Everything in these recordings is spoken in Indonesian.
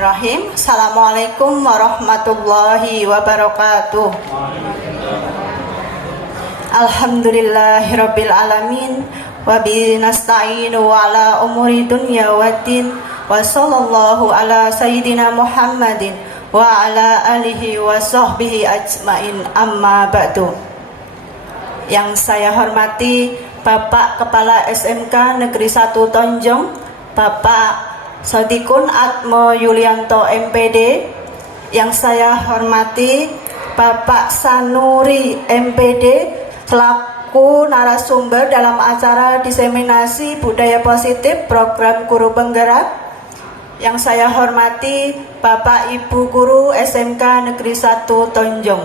Bismillahirrahmanirrahim. Assalamualaikum warahmatullahi wabarakatuh. Alhamdulillahirabbil alamin wa bihi nasta'inu ala umuri dunya waddin wa sallallahu ala sayyidina Muhammadin wa ala alihi wa sahbihi ajmain, amma ba'du. Yang saya hormati Bapak Kepala SMK Negeri 1 Tonjong, Bapak Sodikun Atmo Yulianto MPD. Yang saya hormati Bapak Sanuri MPD selaku narasumber dalam acara diseminasi budaya positif program guru penggerak. Yang saya hormati Bapak Ibu Guru SMK Negeri 1 Tonjong.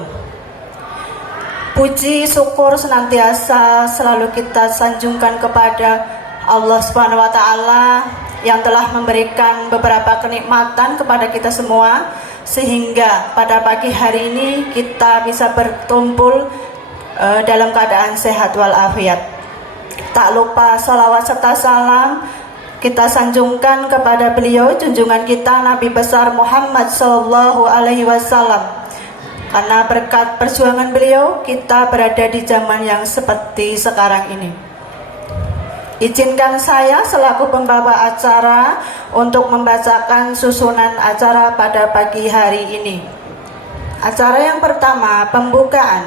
Puji syukur senantiasa selalu kita sanjungkan kepada Allah Subhanahu wa taala yang telah memberikan beberapa kenikmatan kepada kita semua, sehingga pada pagi hari ini kita bisa berkumpul dalam keadaan sehat walafiat. Tak lupa salawat serta salam kita sanjungkan kepada beliau, junjungan kita Nabi besar Muhammad Sallallahu Alaihi Wasallam. Karena berkat perjuangan beliau, kita berada di zaman yang seperti sekarang ini. Izinkan saya selaku pembawa acara untuk membacakan susunan acara pada pagi hari ini. Acara yang pertama, pembukaan.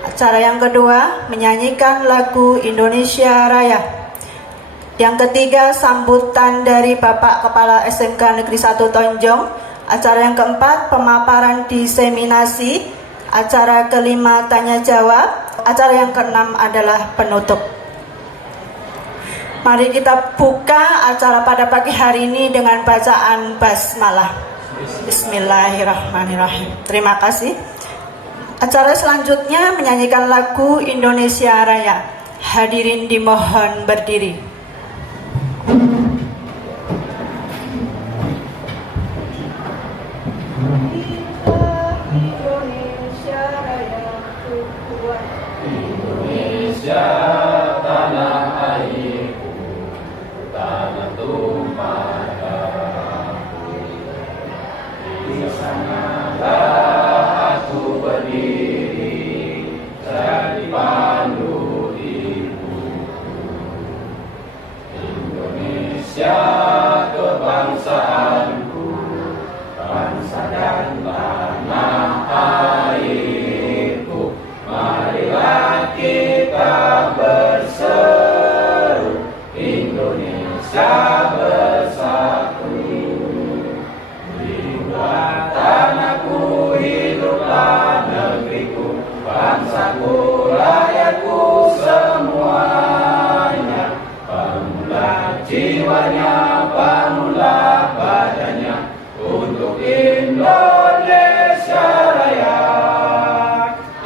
Acara yang kedua, menyanyikan lagu Indonesia Raya. Yang ketiga, sambutan dari Bapak Kepala SMK Negeri 1 Tonjong. Acara yang keempat, pemaparan diseminasi. Acara kelima, tanya jawab. Acara yang keenam adalah penutup. Mari kita buka acara pada pagi hari ini dengan bacaan basmalah. Bismillahirrahmanirrahim. Terima kasih. Acara selanjutnya menyanyikan lagu Indonesia Raya. Hadirin dimohon berdiri. Indonesia Raya, Indonesia tanah airku, tanah tumpah darahku. Di sanalah aku berdiri, jadi pandu ibuku. Indonesia kebangsaanku, bangsa dan tanah airku. Marilah kita berseru, Indonesia bersatu. Hiduplah tanahku, hiduplah negeriku, bangsaku, rakyatku semuanya. Bangunlah jiwanya, bangunlah badannya untuk Indonesia Raya.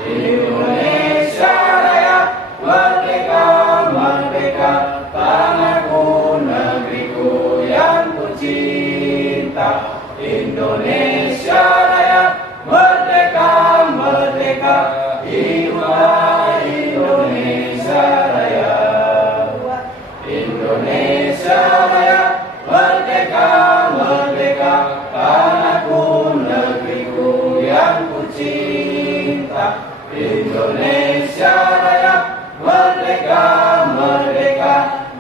Indonesia Raya, merdeka, merdeka, tanahku, negeriku yang ku cinta. Indonesia Raya, merdeka, merdeka, hiduplah Indonesia Raya. Indonesia Raya, merdeka, merdeka, tanahku, negeriku yang ku cinta. Indonesia Raya, merdeka, merdeka,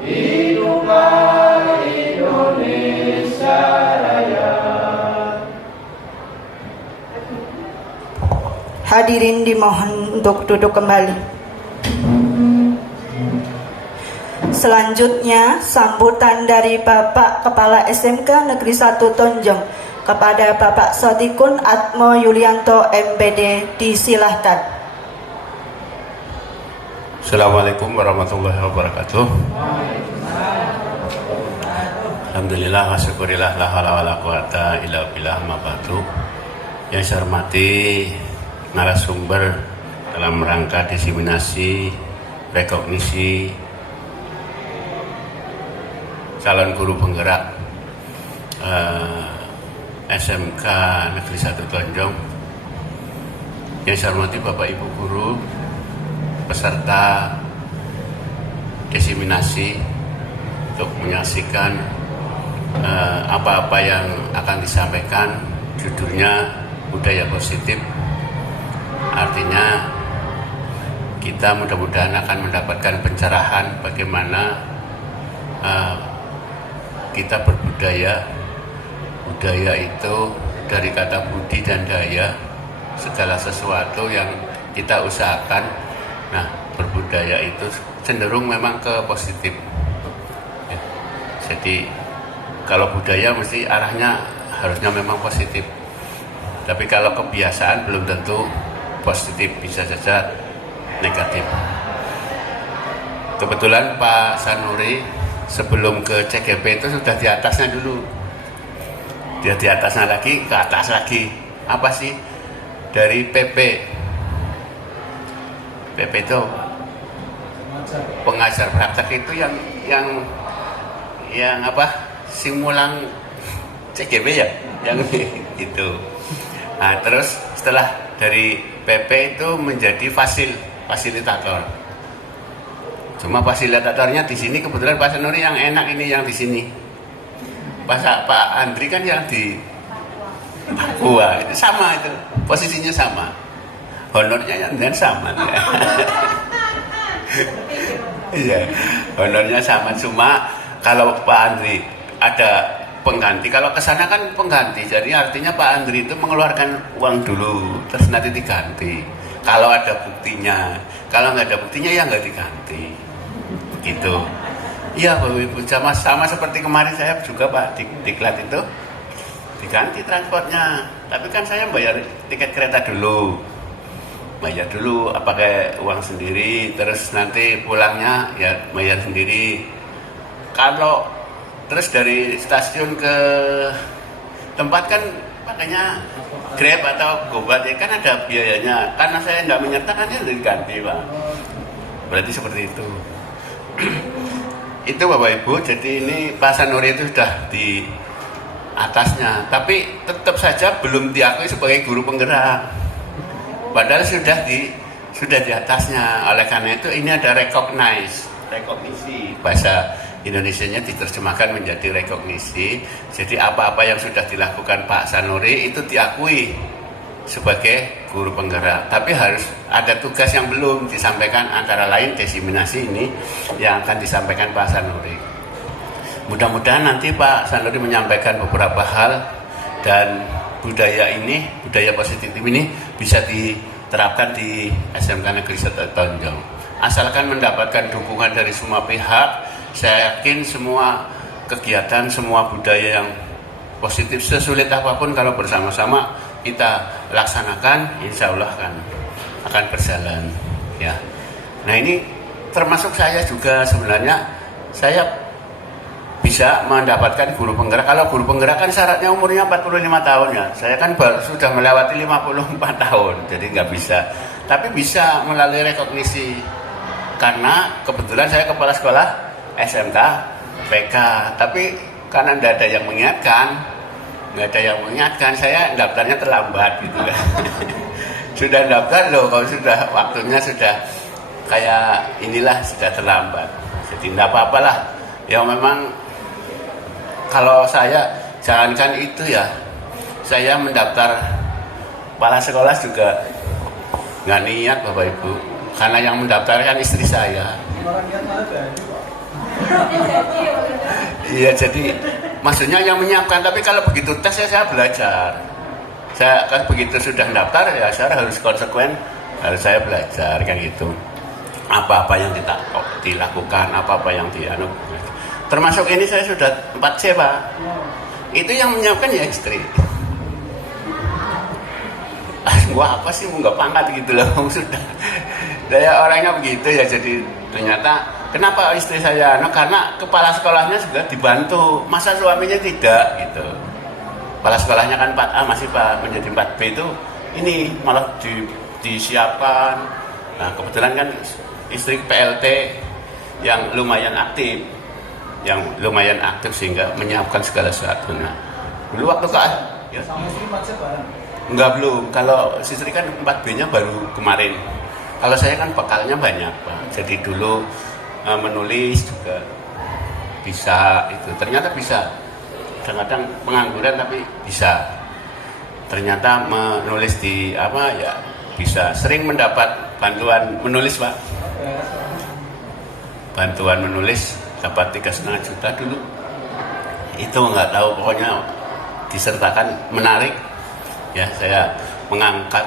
hiduplah Indonesia Raya. Hadirin dimohon untuk duduk kembali. Selanjutnya, sambutan dari Bapak Kepala SMK Negeri 1 Tonjong kepada Bapak Sodikun Atmo Yulianto MPD, disilahkan. Assalamualaikum warahmatullahi wabarakatuh. Alhamdulillah wa syukurillah la haula wala quwata illa billah, ma ba'du. Yang saya hormati narasumber dalam rangka diseminasi rekognisi calon guru penggerak SMK Negeri 1 Tonjong. Yang saya hormati Bapak Ibu Guru, peserta diseminasi untuk menyaksikan apa-apa yang akan disampaikan judulnya budaya positif. Artinya kita mudah-mudahan akan mendapatkan pencerahan bagaimana kita berbudaya. Budaya itu dari kata budi dan daya, segala sesuatu yang kita usahakan. Nah, berbudaya itu cenderung memang ke positif ya. Jadi kalau budaya mesti arahnya harusnya memang positif, tapi kalau kebiasaan belum tentu positif, bisa saja negatif. Kebetulan Pak Sanuri sebelum ke CGP itu sudah di atasnya dulu. Dia di atasnya lagi, ke atas lagi. Apa sih? Dari PP itu pengajar praktek itu yang apa? Simulang CGP ya, yang itu. Nah, terus setelah dari PP itu menjadi fasilitator. Cuma fasilitatornya di sini kebetulan Pak Sanuri yang enak ini yang di sini. Pak Andri kan yang di Papua, itu sama itu, posisinya sama. Honornya yang dan sama. Iya, honornya sama, cuma kalau Pak Andri ada pengganti, kalau kesana kan pengganti, jadi artinya Pak Andri itu mengeluarkan uang dulu, terus nanti diganti. Kalau ada buktinya, kalau nggak ada buktinya ya nggak diganti, gitu. Iya Bapak Ibu, sama seperti kemarin saya juga Pak Diklat itu diganti transportnya, tapi kan saya bayar tiket kereta dulu, bayar dulu pakai uang sendiri, terus nanti pulangnya ya bayar sendiri. Kalau terus dari stasiun ke tempat kan pakainya Grab atau Gobat ya kan ada biayanya, karena saya nggak menyertakan ya diganti Pak. Berarti seperti itu. Itu Bapak Ibu, jadi ini Pak Sanuri itu sudah di atasnya, tapi tetap saja belum diakui sebagai guru penggerak. Padahal sudah di atasnya. Oleh karena itu ini ada rekognisi, bahasa Indonesianya diterjemahkan menjadi rekognisi. Jadi apa-apa yang sudah dilakukan Pak Sanuri itu diakui sebagai guru penggerak, tapi harus ada tugas yang belum disampaikan, antara lain diseminasi ini yang akan disampaikan Pak Sanuri. Mudah-mudahan nanti Pak Sanuri menyampaikan beberapa hal dan budaya positif ini bisa diterapkan di SMK Negeri 1 Tonjong. Asalkan mendapatkan dukungan dari semua pihak, saya yakin semua kegiatan, semua budaya yang positif sesulit apapun kalau bersama-sama kita laksanakan, insya Allah akan berjalan ya. Nah ini termasuk saya juga, sebenarnya saya bisa mendapatkan guru penggerak. Kalau guru penggerak kan syaratnya umurnya 45 tahun ya, saya kan sudah melewati 54 tahun, jadi nggak bisa. Tapi bisa melalui rekognisi, karena kebetulan saya kepala sekolah SMK PK, tapi karena tidak ada yang mengingatkan, saya daftarnya terlambat gitu kan. Sudah daftar loh, kalau sudah waktunya sudah kayak inilah, sudah terlambat. Jadi tidak apa-apalah. Ya memang kalau saya jangankan itu ya, saya mendaftar kepala sekolah juga nggak niat Bapak Ibu, karena yang mendaftarkan istri saya. Iya, jadi maksudnya yang menyiapkan, tapi kalau begitu tes saya belajar. Saya kan begitu sudah daftar ya saya harus konsekuen, harus saya belajar kan gitu. Apa-apa yang dilakukan, apa-apa yang termasuk ini saya sudah 4C Pak. Itu yang menyiapkan ya istri. Gua apa sih, nggak pangkat gitu loh, sudah. Saya orangnya begitu ya, jadi ternyata kenapa istri saya? Karena kepala sekolahnya juga dibantu, masa suaminya tidak gitu. Kepala sekolahnya kan 4A, masih menjadi 4B itu ini malah disiapkan. Nah kebetulan kan istri PLT yang lumayan aktif, sehingga menyiapkan segala sesuatu. Nah dulu waktu ya, enggak belum. Kalau istri kan 4B-nya baru kemarin. Kalau saya kan bekalnya banyak Pak. Jadi dulu menulis juga bisa, itu ternyata bisa. kadang-kadang pengangguran tapi bisa. Ternyata menulis di apa ya bisa. Sering mendapat bantuan menulis, Pak. Bantuan menulis dapat 3,5 juta dulu. Itu nggak tahu, pokoknya disertakan menarik. Ya, saya mengangkat,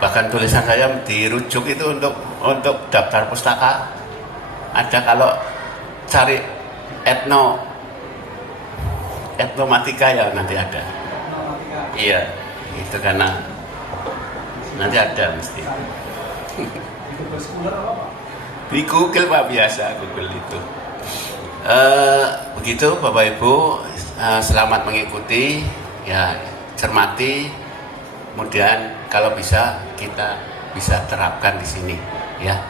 bahkan tulisan saya dirujuk itu untuk daftar pustaka. Ada kalau cari etnomatika ya nanti ada. Iya, itu karena nanti ada mesti. Di Google Pak, biasa Google itu. Begitu Bapak Ibu, selamat mengikuti, ya cermati, kemudian kalau bisa kita bisa terapkan di sini, ya.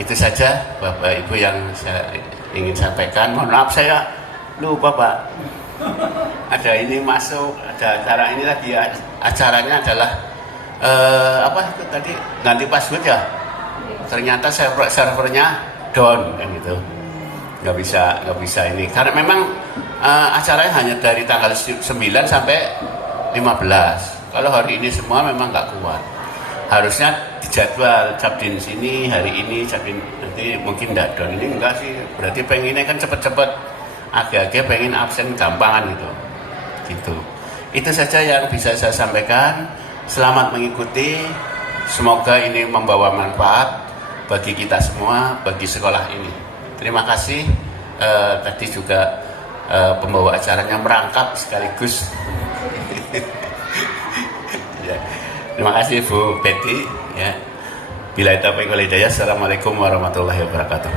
Itu saja Bapak Ibu yang saya ingin sampaikan. Mohon maaf saya lupa Pak. Ada ini masuk, ada acara ini lagi, acaranya adalah apa itu tadi, ganti password ya. Ternyata servernya down kan gitu. Nggak bisa ini karena memang acaranya hanya dari tanggal 9 sampai 15. Kalau hari ini semua memang nggak kuat, harusnya dijadwal Cabdin sini hari ini, Cabdin nanti mungkin nggak down. Ini enggak sih, berarti pengennya kan cepet-cepet, agak-agak pengen absen gampangan gitu. Itu saja yang bisa saya sampaikan. Selamat mengikuti, semoga ini membawa manfaat bagi kita semua, bagi sekolah ini. Terima kasih. Tadi juga pembawa acaranya merangkap sekaligus. Ya. Terima kasih Bu Betty. Ya. Bila taufiq wal hidayah. Assalamualaikum warahmatullahi wabarakatuh.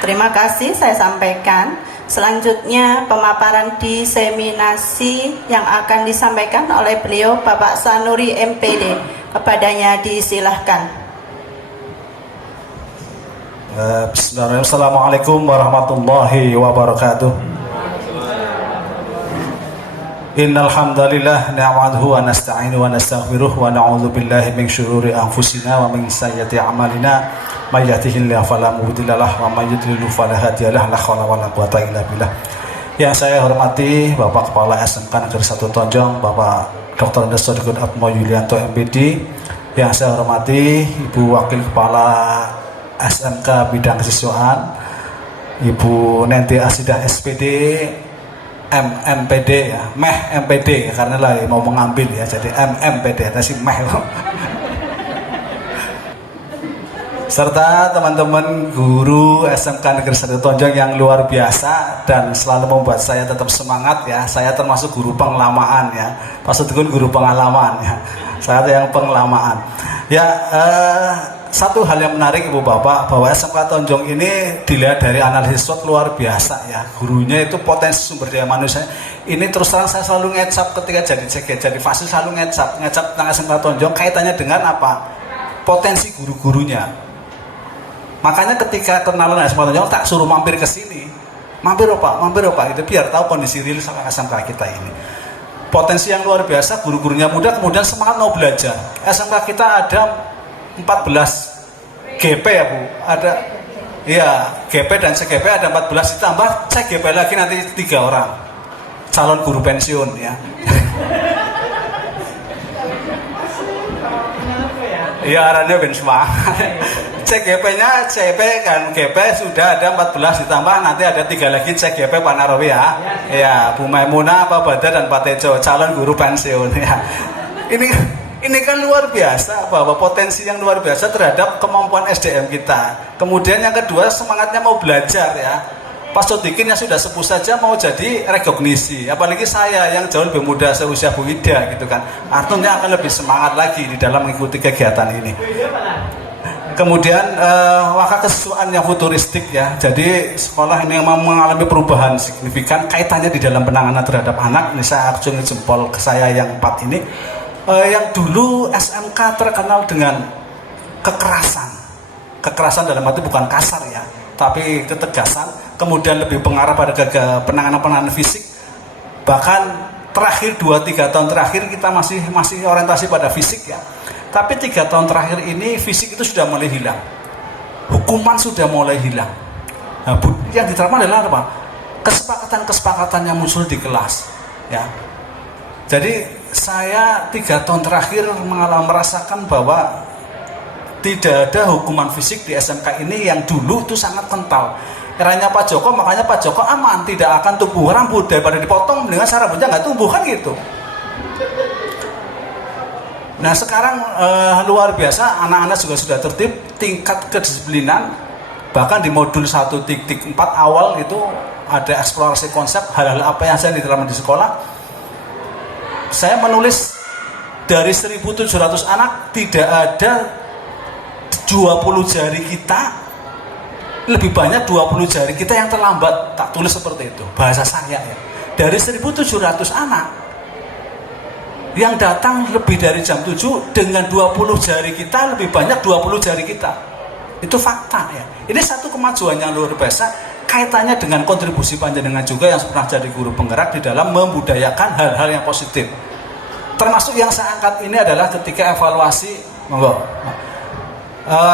Terima kasih saya sampaikan. Selanjutnya pemaparan diseminasi yang akan disampaikan oleh beliau Bapak Sanuri MPD. Kepadanya disilahkan. Bismillahirrahmanirrahim. Assalamualaikum warahmatullahi wabarakatuh. Innal hamdalillah na'maduhu wa nasta'inu wa nastaghfiruh wa na'udzu billahi min syururi anfusina wa min sayyiati a'malina may yahdihillahu fala mudilla lahu wa may yudlil fala hadiyalah la haula wala quwwata illa billah. Yang saya hormati Bapak Kepala SMK Negeri 1 Tonjong, Bapak Dr. Andes Sodiqun Atmo Yulianto MPD. Yang saya hormati Ibu Wakil Kepala SMK Bidang Kesiswaan, Ibu Nenti Asidah SPD, MMPD ya, MEH MPD karena lagi mau mengambil ya, jadi MMPD tadi MEH. Serta teman-teman guru SMK Negeri 1 Tonjong yang luar biasa dan selalu membuat saya tetap semangat ya. Saya termasuk guru penglamaan ya, Pak Sodiqun guru pengalaman ya, saya yang penglamaan ya. Satu hal yang menarik Ibu Bapak, bahwa SMK Tonjong ini dilihat dari analisis SWOT luar biasa ya. Gurunya itu potensi sumber daya manusia. Ini terus terang saya selalu ngecap ketika jadi CG, jadi fasil selalu ngecap tentang SMK Tonjong kaitannya dengan apa? Potensi guru-gurunya. Makanya ketika kenalan SMK Tonjong tak suruh mampir ke sini. Mampir Pak, itu biar tahu kondisi real sama SMK kita ini. Potensi yang luar biasa, guru-gurunya muda, kemudian semangat mau belajar. SMK kita ada 14 GP ya Bu, ada iya GP dan CGP ada 14 ditambah CGP lagi nanti 3 orang calon guru pensiun ya. Iya arahnya ben semangat. CGP-nya CP kan GP sudah ada 14 ditambah nanti ada 3 lagi CGP Pak Narawi ya. Ya Bu Maimunah, Pak Badar dan Pak Tejo calon guru pensiun ya. Ini kan luar biasa, bahwa potensi yang luar biasa terhadap kemampuan SDM kita. Kemudian yang kedua, semangatnya mau belajar ya. Pak Sodikin yang sudah sepuh saja mau jadi rekognisi. Apalagi saya yang jauh lebih muda seusia Bu Ida gitu kan. Artinya akan lebih semangat lagi di dalam mengikuti kegiatan ini. Kemudian maka kesiswaan yang futuristik ya. Jadi sekolah ini memang mengalami perubahan signifikan kaitannya di dalam penanganan terhadap anak. Ini saya acungi jempol ke saya yang 4 ini. Yang dulu SMK terkenal dengan kekerasan dalam arti bukan kasar ya, tapi ketegasan, kemudian lebih pengarah pada penanganan fisik. Bahkan terakhir 2-3 tahun terakhir kita masih orientasi pada fisik ya, tapi 3 tahun terakhir ini fisik itu sudah mulai hilang, hukuman sudah mulai hilang. Nah, yang diterapkan adalah apa? Kesepakatan-kesepakatan yang muncul di kelas, ya. Jadi saya 3 tahun terakhir merasakan bahwa tidak ada hukuman fisik di SMK ini yang dulu itu sangat kental. Eranya Pak Joko, makanya Pak Joko aman, tidak akan tumbuh rambut, daripada dipotong dengan rambutnya nggak tumbuh, kan gitu. Nah sekarang luar biasa, anak-anak juga sudah tertib, tingkat kedisiplinan, bahkan di modul 1.4 awal itu ada eksplorasi konsep hal-hal apa yang saya diterapkan di sekolah. Saya menulis dari 1.700 anak tidak ada 20 jari kita, lebih banyak 20 jari kita yang terlambat. Tak tulis seperti itu, bahasa saya ya. Dari 1.700 anak yang datang lebih dari jam 7, dengan 20 jari kita lebih banyak 20 jari kita. Itu fakta ya. Ini satu kemajuan yang luar biasa, kaitannya dengan kontribusi panjenengan juga yang pernah jadi guru penggerak di dalam membudayakan hal-hal yang positif. Termasuk yang saya angkat ini adalah ketika evaluasi,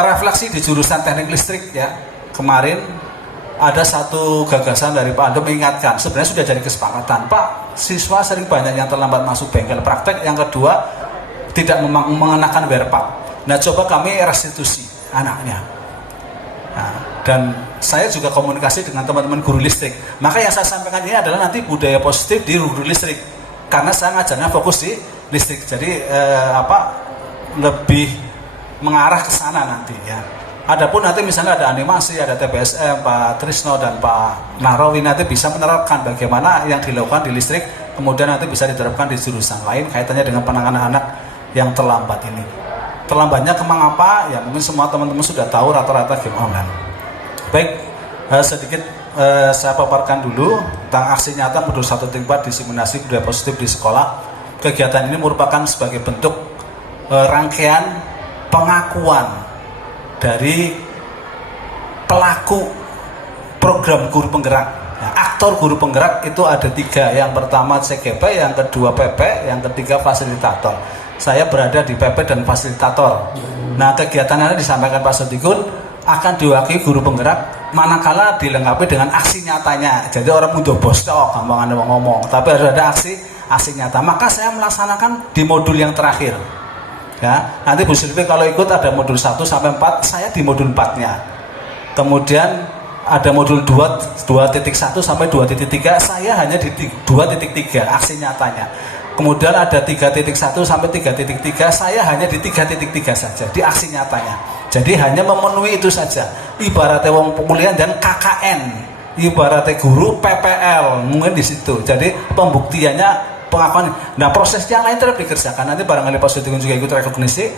refleksi di jurusan teknik listrik ya. Kemarin ada satu gagasan dari Pak Ando mengingatkan, sebenarnya sudah jadi kesepakatan, Pak, siswa sering banyak yang terlambat masuk bengkel praktek, yang kedua tidak mengenakan wear pack. Nah coba kami restitusi anaknya. Nah, dan saya juga komunikasi dengan teman-teman guru listrik. Maka yang saya sampaikan ini adalah nanti budaya positif di guru listrik, karena saya ngajarnya fokus di listrik. Jadi lebih mengarah ke sana nanti ya. Adapun nanti misalnya ada animasi, ada TBSM, Pak Trisno dan Pak Nahrawi nanti bisa menerapkan bagaimana yang dilakukan di listrik, kemudian nanti bisa diterapkan di jurusan lain kaitannya dengan penanganan anak yang terlambat ini. Terlambatnya kemang apa? Ya mungkin semua teman-teman sudah tahu rata-rata game online. Baik, sedikit saya paparkan dulu tentang aksi nyata modul 1.4 diseminasi budaya positif di sekolah. Kegiatan ini merupakan sebagai bentuk rangkaian pengakuan dari pelaku program guru penggerak. Nah, aktor guru penggerak itu ada 3. Yang pertama CGP, yang kedua PP, yang ketiga fasilitator. Saya berada di PP dan fasilitator. Nah kegiatan yang disampaikan Pak Sotikun akan diwakili guru penggerak, manakala dilengkapi dengan aksi nyatanya. Jadi orang muda bos tok, gampang ngomong, tapi harus ada aksi nyata. Maka saya melaksanakan di modul yang terakhir. Ya, nanti Bu Silvi kalau ikut ada modul 1 sampai 4, saya di modul 4-nya. Kemudian ada modul 2.1 sampai 2.3, saya hanya di 2.3 aksi nyatanya. Kemudian ada 3.1 sampai 3.3, saya hanya di 3.3 saja di aksi nyatanya. Jadi hanya memenuhi itu saja. Ibaratnya wong pemulihan dan KKN, ibaratnya guru PPL, mungkin di situ. Jadi pembuktiannya pengakuan. Nah proses yang lain tetap dikerjakan. Nanti barangkali Pak Sutikun juga ikut rekognisi.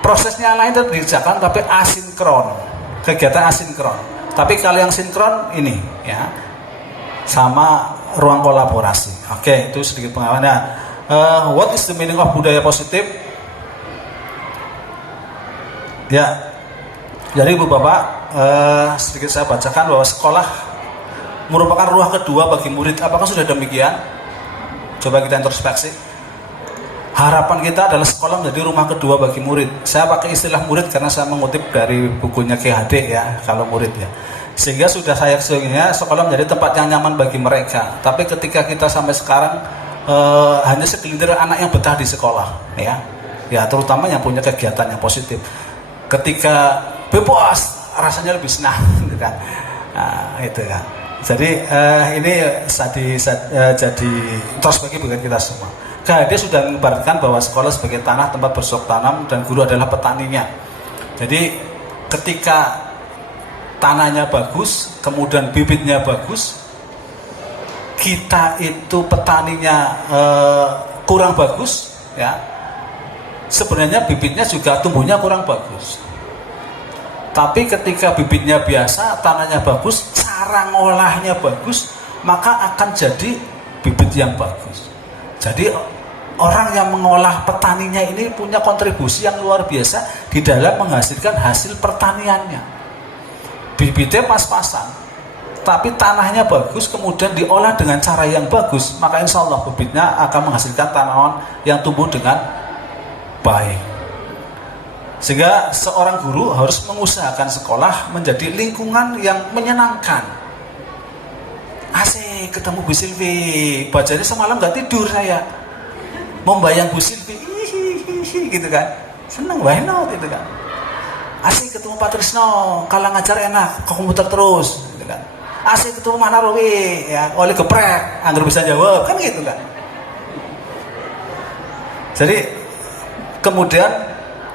Prosesnya lain tetap dikerjakan tapi asinkron, kegiatan asinkron. Tapi kalau yang sinkron ini ya sama ruang kolaborasi. Oke, itu sedikit pengakuan. Nah, what is the meaning of budaya positif? Ya, jadi Ibu Bapak, sedikit saya bacakan bahwa sekolah merupakan ruang kedua bagi murid. Apakah sudah demikian? Coba kita introspeksi. Harapan kita adalah sekolah menjadi rumah kedua bagi murid. Saya pakai istilah murid karena saya mengutip dari bukunya KHD ya, kalau murid ya. Sehingga sudah saya sesungguhnya sekolah menjadi tempat yang nyaman bagi mereka. Tapi ketika kita sampai sekarang hanya segelintir anak yang betah di sekolah ya terutama yang punya kegiatan yang positif. Ketika bebas rasanya lebih senang gitu kan. Nah, itu kan. Jadi ini jadi introspeksi bagi kita semua. KHD sudah mengibaratkan bahwa sekolah sebagai tanah tempat bercocok tanam dan guru adalah petaninya. Jadi ketika tanahnya bagus, kemudian bibitnya bagus, kita itu petaninya kurang bagus, ya sebenarnya bibitnya juga tumbuhnya kurang bagus. Tapi ketika bibitnya biasa, tanahnya bagus, cara ngolahnya bagus, maka akan jadi bibit yang bagus. Jadi orang yang mengolah petaninya ini punya kontribusi yang luar biasa di dalam menghasilkan hasil pertaniannya. Bibitnya pas-pasan, tapi tanahnya bagus, kemudian diolah dengan cara yang bagus, maka insya Allah bibitnya akan menghasilkan tanaman yang tumbuh dengan baik. Sehingga seorang guru harus mengusahakan sekolah menjadi lingkungan yang menyenangkan. Asik ketemu Bu Silvi, bacanya semalam gak tidur saya, membayang Bu Silvi, gitu kan, seneng banget gitu kan. Asik ketemu Pak Trisno, kalau ngajar enak, ke komputer terus, gitu kan. Asik ketemu Mana Rowi, ya oleh geprek, anggar bisa jawab, kan gitu kan. Jadi kemudian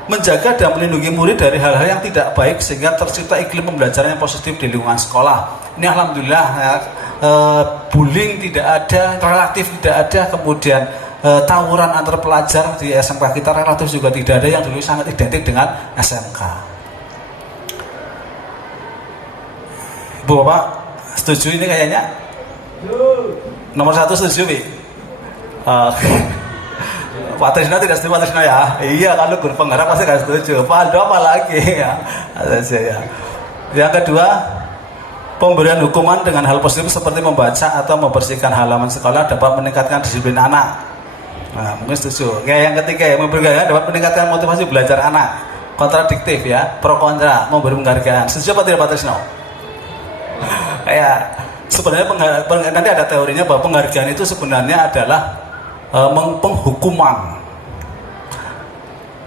menjaga dan melindungi murid dari hal-hal yang tidak baik sehingga tercipta iklim pembelajaran yang positif di lingkungan sekolah. Ini alhamdulillah ya, bullying tidak ada, relatif tidak ada, kemudian tawuran antar pelajar di SMK kita relatif juga tidak ada, yang dulu sangat identik dengan SMK. Bu Bapak setuju ini kayaknya? Nomor 1 setuju, Bi? Pak Trisno tidak setuju, Pak Trisno ya? Iya, kalau guru penggerak pasti gak setuju. Pak Aldo apa lagi ya? Yang kedua, pemberian hukuman dengan hal positif seperti membaca atau membersihkan halaman sekolah dapat meningkatkan disiplin anak. Nah, mungkin setuju. Kayak yang ketiga ya, memberikan dapat meningkatkan motivasi belajar anak. Kontradiktif ya, pro kontra, memberi penghargaan. Setuju apa tidak Pak Trisno? Ya, sebenarnya nanti ada teorinya bahwa penghargaan itu sebenarnya adalah penghukuman.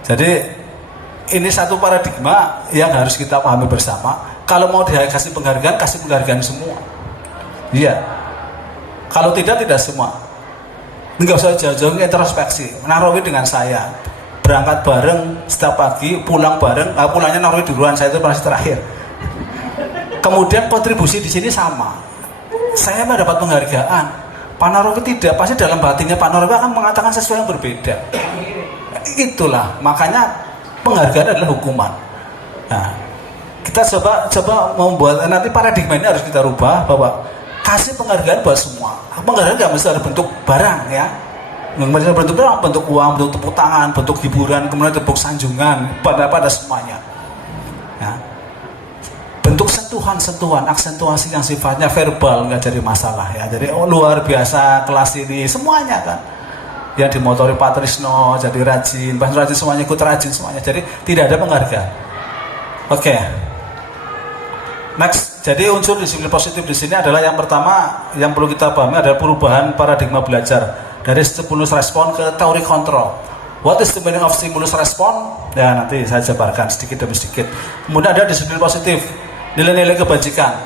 Jadi ini satu paradigma yang harus kita pahami bersama. Kalau mau dikasih penghargaan, kasih penghargaan semua. Iya. Kalau tidak semua. Enggak usah jauh-jauh introspeksi. Narawi dengan saya, berangkat bareng setiap pagi, pulang bareng. Pulangnya Narawi duluan, saya itu pasti terakhir. Kemudian kontribusi di sini sama. Saya mendapat penghargaan. Pak Narawi tidak, pasti dalam batinnya Pak Narawi akan mengatakan sesuatu yang berbeda. Itulah, makanya penghargaan adalah hukuman. Nah, kita coba membuat, nanti paradigma ini harus kita rubah bahwa kasih penghargaan buat semua. Penghargaan nggak mesti ada bentuk barang ya, nggak mesti ada bentuk barang, bentuk uang, bentuk tepuk tangan, bentuk hiburan, kemudian bentuk sanjungan, pada semuanya. Ya. Bentuk sentuhan, aksentuasi yang sifatnya verbal nggak jadi masalah ya. Jadi luar biasa kelas ini semuanya kan. Yang dimotori Pak Trisno jadi rajin, Pak Rajin semuanya ikut rajin semuanya. Jadi tidak ada penghargaan. Oke. Next, jadi unsur disiplin positif di sini adalah yang pertama yang perlu kita pahami adalah perubahan paradigma belajar dari stimulus respon ke teori kontrol. What is the meaning of stimulus respon? Ya nanti saya jabarkan sedikit demi sedikit. Kemudian ada disiplin positif, nilai-nilai kebajikan.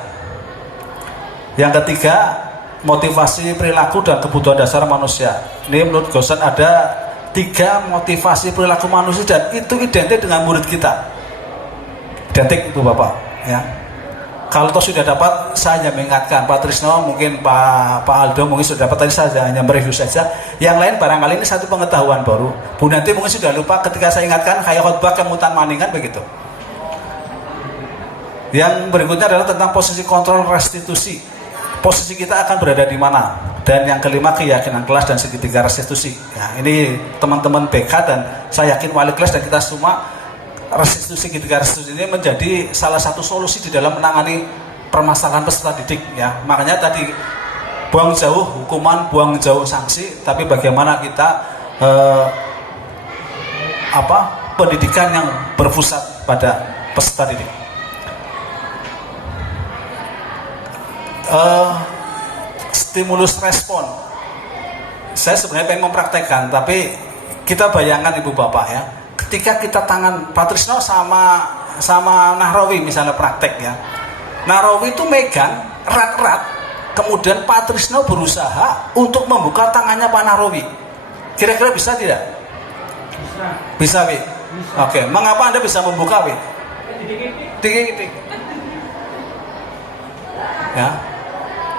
Yang ketiga, motivasi perilaku dan kebutuhan dasar manusia. Ini menurut Gosen ada 3 motivasi perilaku manusia dan itu identik dengan murid kita. Identik itu Bapak ya. Kalau toh sudah dapat, saya hanya mengingatkan Pak Trisno, mungkin Pak Aldo mungkin sudah dapat, tadi saya hanya mereview saja. Yang lain barangkali ini satu pengetahuan baru. Bu nanti mungkin sudah lupa ketika saya ingatkan kayak khotbah kemutan maningan begitu. Yang berikutnya adalah tentang posisi kontrol restitusi. Posisi kita akan berada di mana? Dan yang kelima, keyakinan kelas dan segitiga restitusi. Nah, ini teman-teman BK dan saya yakin wali kelas dan kita semua, restitusi segitiga restitusi ini menjadi salah satu solusi di dalam menangani permasalahan peserta didik ya. Makanya tadi buang jauh hukuman, buang jauh sanksi, tapi bagaimana kita pendidikan yang berpusat pada peserta didik. Stimulus respon. Saya sebenarnya pengen mempraktekkan, tapi kita bayangkan Ibu Bapak ya, ketika kita tangan Pak Trisno sama Nahrawi misalnya praktek ya, Nahrawi itu megang erat-erat, kemudian Pak Trisno berusaha untuk membuka tangannya Pak Nahrawi. Kira-kira bisa tidak? Bisa, Wi. Oke, mengapa Anda bisa membuka, Wi? Dikit-dikit. Ya.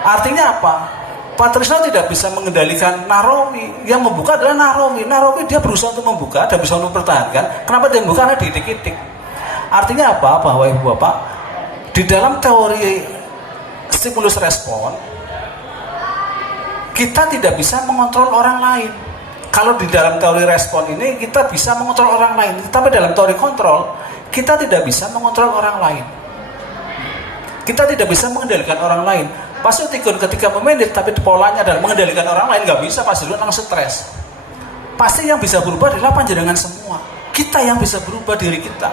Artinya apa? Pak Trisno tidak bisa mengendalikan Nahrawi. Yang membuka adalah Nahrawi. Nahrawi dia berusaha untuk membuka dan bisa untuk mempertahankan. Kenapa dia membuka? Karena dikit-dikit. Artinya apa? Bahwa Ibu Bapak, di dalam teori stimulus respon, kita tidak bisa mengontrol orang lain. Kalau di dalam teori respon ini kita bisa mengontrol orang lain, tapi dalam teori kontrol kita tidak bisa mengontrol orang lain. Kita tidak bisa mengendalikan orang lain. Pasti ketika memanage, tapi polanya adalah mengendalikan orang lain, nggak bisa, pasti dulu langsung stres. Pasti yang bisa berubah adalah panjenengan semua. Kita yang bisa berubah diri kita.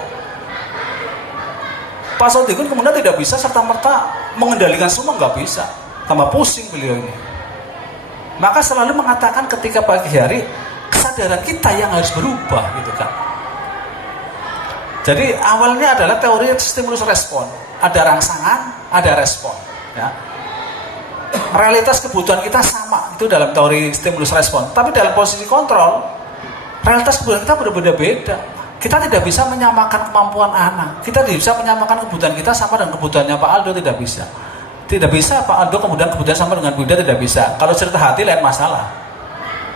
Pak Sodikin kemudian tidak bisa serta-merta mengendalikan semua, nggak bisa. Tambah pusing beliau ini. Maka selalu mengatakan ketika pagi hari, kesadaran kita yang harus berubah gitu kan. Jadi awalnya adalah teori stimulus respon. Ada rangsangan, ada respon. Ya. Realitas kebutuhan kita sama, itu dalam teori stimulus respon. Tapi dalam posisi kontrol, realitas kebutuhan kita berbeda-beda. Kita tidak bisa menyamakan kemampuan anak. Kita tidak bisa menyamakan kebutuhan kita sama dengan kebutuhannya Pak Aldo, tidak bisa. Tidak bisa Pak Aldo kemudian kebutuhan sama dengan Bu Ida, tidak bisa. Kalau cerita hati lain masalah.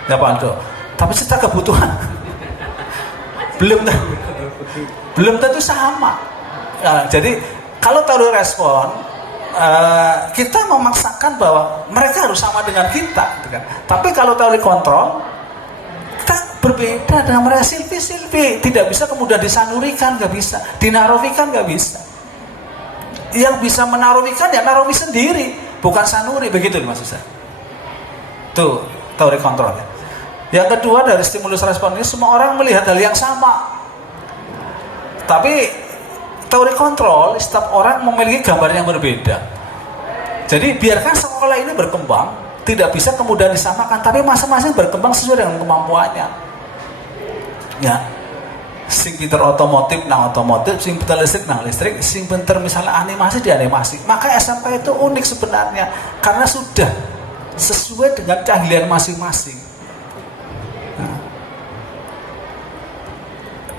Ya Pak Aldo. Tapi cerita kebutuhan belum tentu sama. Nah, jadi kalau teori respon, kita memaksakan bahwa mereka harus sama dengan kita, gitu kan. Tapi kalau teori kontrol, kita berbeda dengan mereka. Silvi tidak bisa kemudian disanurikan, nggak bisa, dinarovikan, nggak bisa. Yang bisa menarovikan ya narovi sendiri, bukan sanuri, begitu maksud saya. Tuh teori kontrol. Yang kedua dari stimulus respon ini, semua orang melihat hal yang sama. Tapi teori kontrol, setiap orang memiliki gambar yang berbeda. Jadi biarkan sekolah ini berkembang, tidak bisa kemudian disamakan, tapi masing-masing berkembang sesuai dengan kemampuannya. Ya, sing pinter otomotif nang otomotif, sing pinter listrik nang listrik, sing pinter misalnya animasi di animasi. Maka SMK itu unik sebenarnya, karena sudah sesuai dengan keahlian masing-masing. Nah,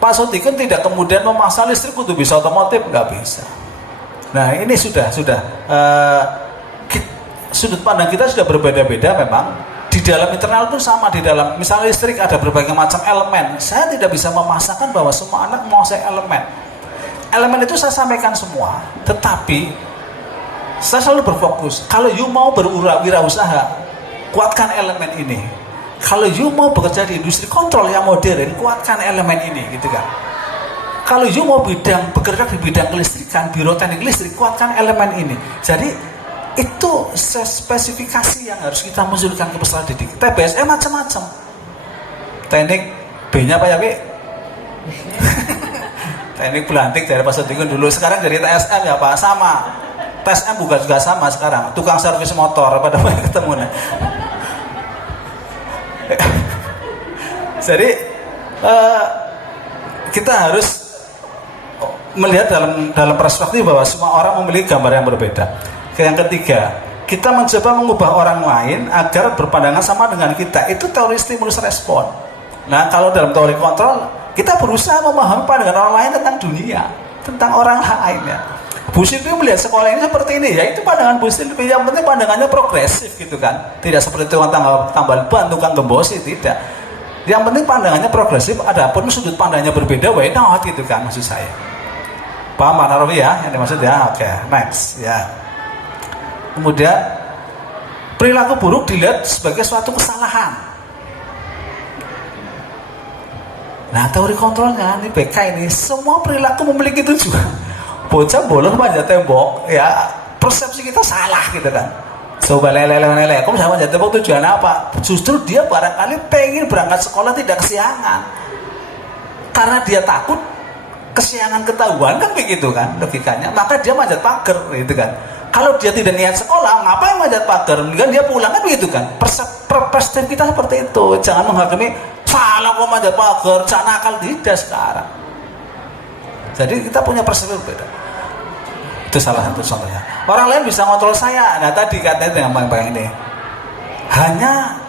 Pak Sodikin tidak kemudian memaksa listrik untuk bisa otomotif, nggak bisa. Nah ini sudah sudut pandang kita sudah berbeda-beda memang. Di dalam internal pun sama, di dalam misalnya listrik ada berbagai macam elemen. Saya tidak bisa memaksakan bahwa semua anak menguasai elemen. Elemen itu saya sampaikan semua, tetapi saya selalu berfokus. Kalau you mau berwirausaha, kuatkan elemen ini. Kalau you mau bekerja di industri kontrol yang modern, kuatkan elemen ini, gitu kan. Kalau you mau bekerja di bidang kelistrikan, biro teknik listrik, kuatkan elemen ini. Jadi itu spesifikasi yang harus kita munculkan ke peserta didik. TBSM macam-macam. Teknik B-nya apa ya, Bi? Teknik belantik dari Pak Sodikin dulu, sekarang dari TSM ya Pak, sama. TSM juga sama sekarang, tukang servis motor pada ketemu nih. Jadi kita harus melihat dalam perspektif bahwa semua orang memiliki gambar yang berbeda. Yang ketiga, kita mencoba mengubah orang lain agar berpandangan sama dengan kita. Itu teori stimulus respon. Nah, kalau dalam teori kontrol, kita berusaha memahami pandangan orang lain tentang dunia, tentang orang lain ya. Bu Silvi melihat sekolah ini seperti ini, ya itu pandangan Bu Silvi. Yang penting pandangannya progresif gitu kan. Tidak seperti tukang tambal ban, tukang gembosi, tidak. Yang penting pandangannya progresif, adapun sudut pandangnya berbeda, why not gitu kan maksud saya. Paham Pak Narowi ya? Yang dimaksud ya? Oke, next ya. Kemudian perilaku buruk dilihat sebagai suatu kesalahan. Nah, teori kontrolnya ini BK ini, semua perilaku memiliki tujuan. Bocah bolos manjat tembok, ya persepsi kita salah gitu kan. Coba lele, kamu sama manjat tembok tujuan apa? Justru dia barangkali pengen berangkat sekolah tidak kesiangan, karena dia takut kesiangan ketahuan kan begitu kan logikanya. Maka dia manjat pagar gitu kan. Kalau dia tidak niat sekolah, ngapain manjat pagar? Mendingan dia pulang kan begitu kan. Perspektif kita seperti itu. Jangan menghakimi salah kok manjat pagar, jangan nakal, tidak sekarang. Jadi kita punya perspektif berbeda. Itu salah satu contohnya. Orang lain bisa ngontrol saya. Nah tadi katanya dengan bayang ini, hanya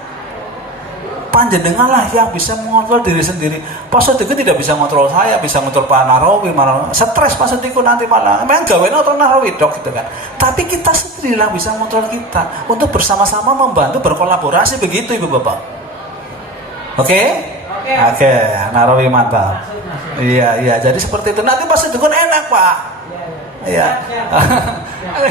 panjenengan lah yang bisa mengontrol diri sendiri. Pak Sodikin tidak bisa mengontrol saya, bisa mengontrol Pak Narowi, malah stres Pak Sodikin nanti malah. Memang gawe ngontrol Narowi dok gitu kan. Tapi kita sendiri lah bisa mengontrol kita untuk bersama-sama membantu berkolaborasi, begitu Ibu Bapak. Oke? Oke, Narowi mantap. Iya, jadi seperti itu. Nanti Pak Sodikin enak Pak. Iya.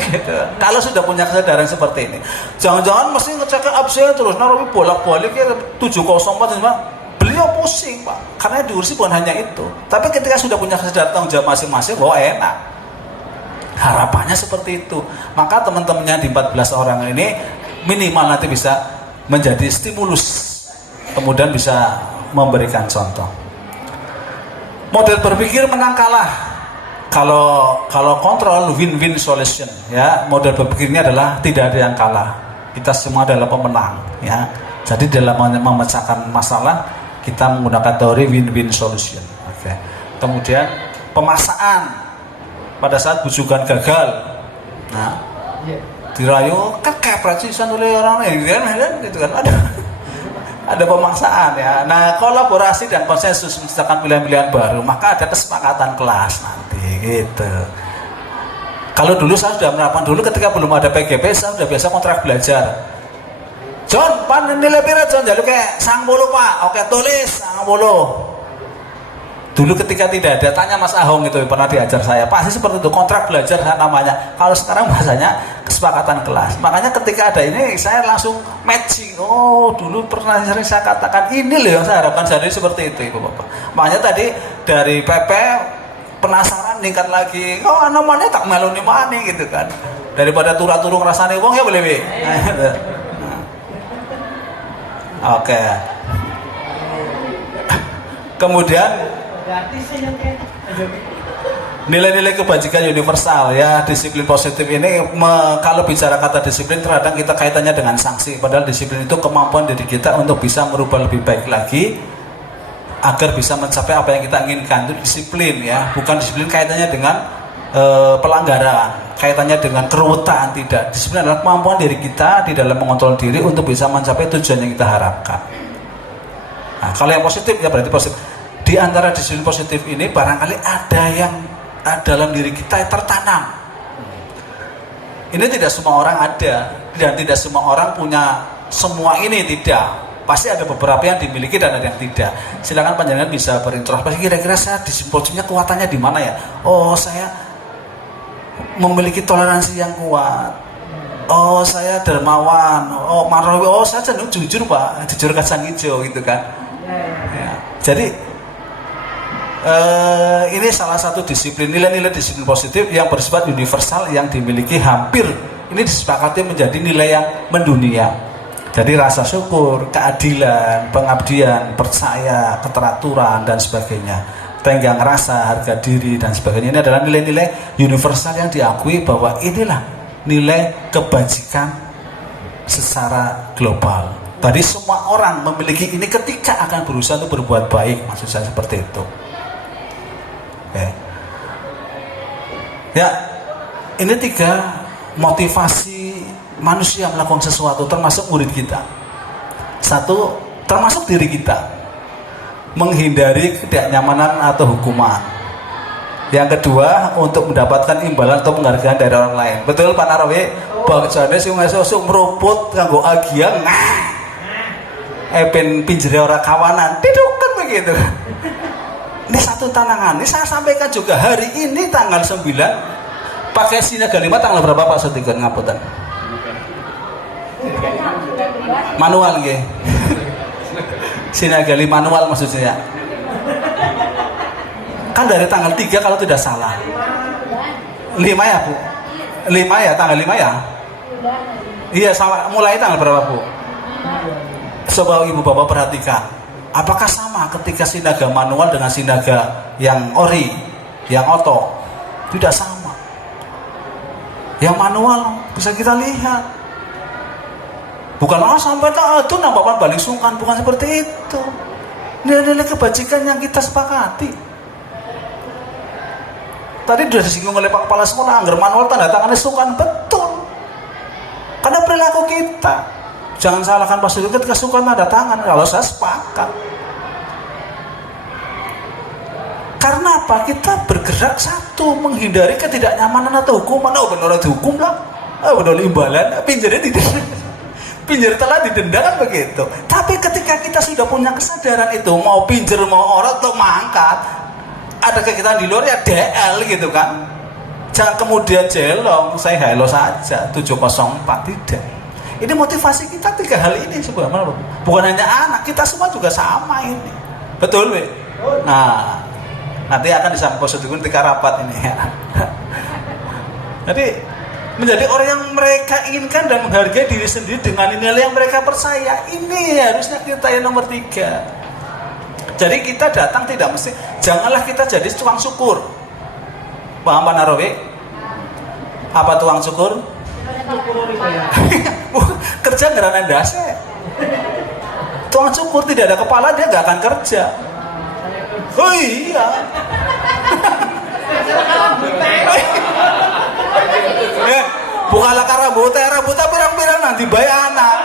Gitu. Kalau sudah punya kesadaran seperti ini, jangan-jangan mesti ngecek absen terus, Narowi bolak-balik ya 704, beliau pusing Pak, karena diurusi bukan hanya itu. Tapi ketika sudah punya kesadaran tanggung jawab masing-masing, bahwa enak. Harapannya seperti itu. Maka teman-temannya di 14 orang ini minimal nanti bisa menjadi stimulus, kemudian bisa memberikan contoh. Model berpikir menang kalah. Kalau kontrol win-win solution, ya, model berpikirnya adalah tidak ada yang kalah. Kita semua adalah pemenang, ya. Jadi dalam memecahkan masalah kita menggunakan teori win-win solution. Oke. Kemudian pemaksaan pada saat bujukan gagal. Nah, dirayu kan kepret sih oleh orang lain gitu kan. Ada pemaksaan, ya. Nah, kolaborasi dan konsensus menciptakan pilihan-pilihan baru, maka ada kesepakatan kelas nanti gitu. Kalau dulu saya sudah menerapkan, dulu ketika belum ada PGP saya sudah biasa kontrak belajar. John, pan nilai pira John? Jaluk kayak 90 Pak. Oke, tulis 90. Dulu ketika tidak ada, tanya Mas Ahong itu pernah diajar saya, pasti seperti itu, kontrak belajar namanya. Kalau sekarang bahasanya kesepakatan kelas. Makanya ketika ada ini saya langsung matching. Oh, dulu pernah sering saya katakan ini loh yang saya harapkan jadi seperti itu, Ibu Bapak. Makanya tadi dari PP penasaran ningkat lagi. Oh, namanya tak meloni mani gitu kan. Daripada turun rasane wong ya boleh Bi. Oke. Kemudian nilai-nilai kebajikan universal, ya. Disiplin positif ini kalau bicara kata disiplin terkadang kita kaitannya dengan sanksi, padahal disiplin itu kemampuan diri kita untuk bisa merubah lebih baik lagi agar bisa mencapai apa yang kita inginkan. Itu disiplin, ya. Bukan disiplin kaitannya dengan pelanggaran, kaitannya dengan keruwetan, tidak. Disiplin adalah kemampuan diri kita di dalam mengontrol diri untuk bisa mencapai tujuan yang kita harapkan. Nah, kalau yang positif ya berarti positif. Di antara disiplin positif ini barangkali ada yang dalam diri kita yang tertanam. Ini tidak semua orang ada, dan tidak semua orang punya semua ini, tidak. Pasti ada beberapa yang dimiliki dan ada yang tidak. Silakan panjenengan bisa berintrospeksi, kira-kira saya disiplin positifnya kuatannya di mana ya? Oh, saya memiliki toleransi yang kuat. Oh, saya dermawan. Oh, marwawi. Oh, saya cenderung jujur Pak, jujur kacang hijau gitu kan. Ya. Jadi ini salah satu disiplin, nilai-nilai disiplin positif yang bersifat universal yang dimiliki hampir, ini disepakati menjadi nilai yang mendunia. Jadi rasa syukur, keadilan, pengabdian, percaya, keteraturan dan sebagainya, tenggang rasa, harga diri dan sebagainya. Ini adalah nilai-nilai universal yang diakui bahwa inilah nilai kebajikan secara global. Tadi semua orang memiliki ini ketika akan berusaha untuk berbuat baik, maksud saya seperti itu. Ya, ini 3 motivasi manusia melakukan sesuatu, termasuk murid kita. 1, termasuk diri kita, menghindari ketidaknyamanan atau hukuman. Yang kedua, untuk mendapatkan imbalan atau penghargaan dari orang lain. Betul Pak Narawi? Bangsane sing esuk meruput kanggo agian, ben pinjere ora kawanan, tidukan begitu. Ini satu tantangan. Ini saya sampaikan juga hari ini tanggal 9 pakai Sinaga 5 tanggal berapa Pak Sotigan ngapunten? Manual nggih. Sinaga 5 manual maksudnya. Kan dari tanggal 3 kalau tidak salah. 5 ya Bu? 5 ya, tanggal 5 ya? Iya, sama, mulai tanggal berapa Bu? Coba Ibu Bapak perhatikan. Apakah sama ketika sinaga manual dengan sinaga yang ori, yang oto? Tidak sama. Yang manual bisa kita lihat. Bukan sampai tak itu nampakan balik sungkan, bukan seperti itu. Nilai-nilai kebajikan yang kita sepakati. Tadi sudah disinggung oleh Pak Kepala Sekolah, anggar manual tanda tangannya sungkan, betul. Karena perilaku kita. Jangan salahkan Pak Sudi ketika sungkan tanda tangan. Kalau saya sepakat. Karena apa? Kita bergerak satu, menghindari ketidaknyamanan atau hukuman. Oh benar dihukum lah. Oh benar imbalan. Pinjarnya tidak. Pinjar telah didenda kan begitu. Tapi ketika kita sudah punya kesadaran itu, mau pinjar mau orang atau mangkat, ada kegiatan di luar ya DL gitu kan. Jangan kemudian jelong, saya halo saja 704, tidak. Ini motivasi kita 3 hal ini sebenarnya. Bukan hanya anak, kita semua juga sama ini. Betul, Be? Nah, nanti akan disampaikan Sodikun ketika rapat ini ya. Jadi menjadi orang yang mereka inginkan dan menghargai diri sendiri dengan nilai yang mereka percaya. Ini harusnya kita yang nomor 3. Jadi kita datang tidak mesti, janganlah kita jadi tukang syukur. Paham Pak Narawi? Apa tukang syukur? Kerja ngerana dasi. Tukang syukur tidak ada kepala, dia nggak akan kerja. Oh iya. Bukalah rambutnya pirang-pirang nanti bayar anak.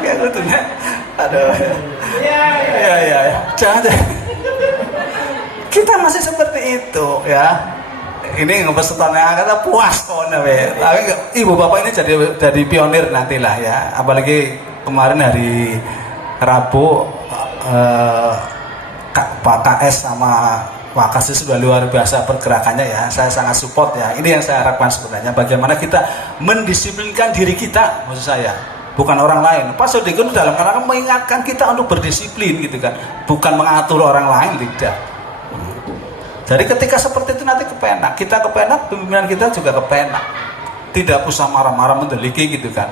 Ya gitu ya. Aduh. Ya. Jangan. Kita masih seperti itu ya. Ini ngepesetannya kata puas kok nabe. Tapi ibu bapak ini jadi pionir nantilah ya. Apalagi kemarin hari Rabu Pak KS sama Pak Kasih sudah luar biasa pergerakannya ya. Saya sangat support ya. Ini yang saya harapkan sebenarnya. Bagaimana kita mendisiplinkan diri kita, maksud saya. Bukan orang lain. Pak Sodikun dalam rangka mengingatkan kita untuk berdisiplin gitu kan. Bukan mengatur orang lain, tidak. Jadi ketika seperti itu nanti kepenak. Kita kepenak, pimpinan kita juga kepenak. Tidak usah marah-marah mendeliki gitu kan.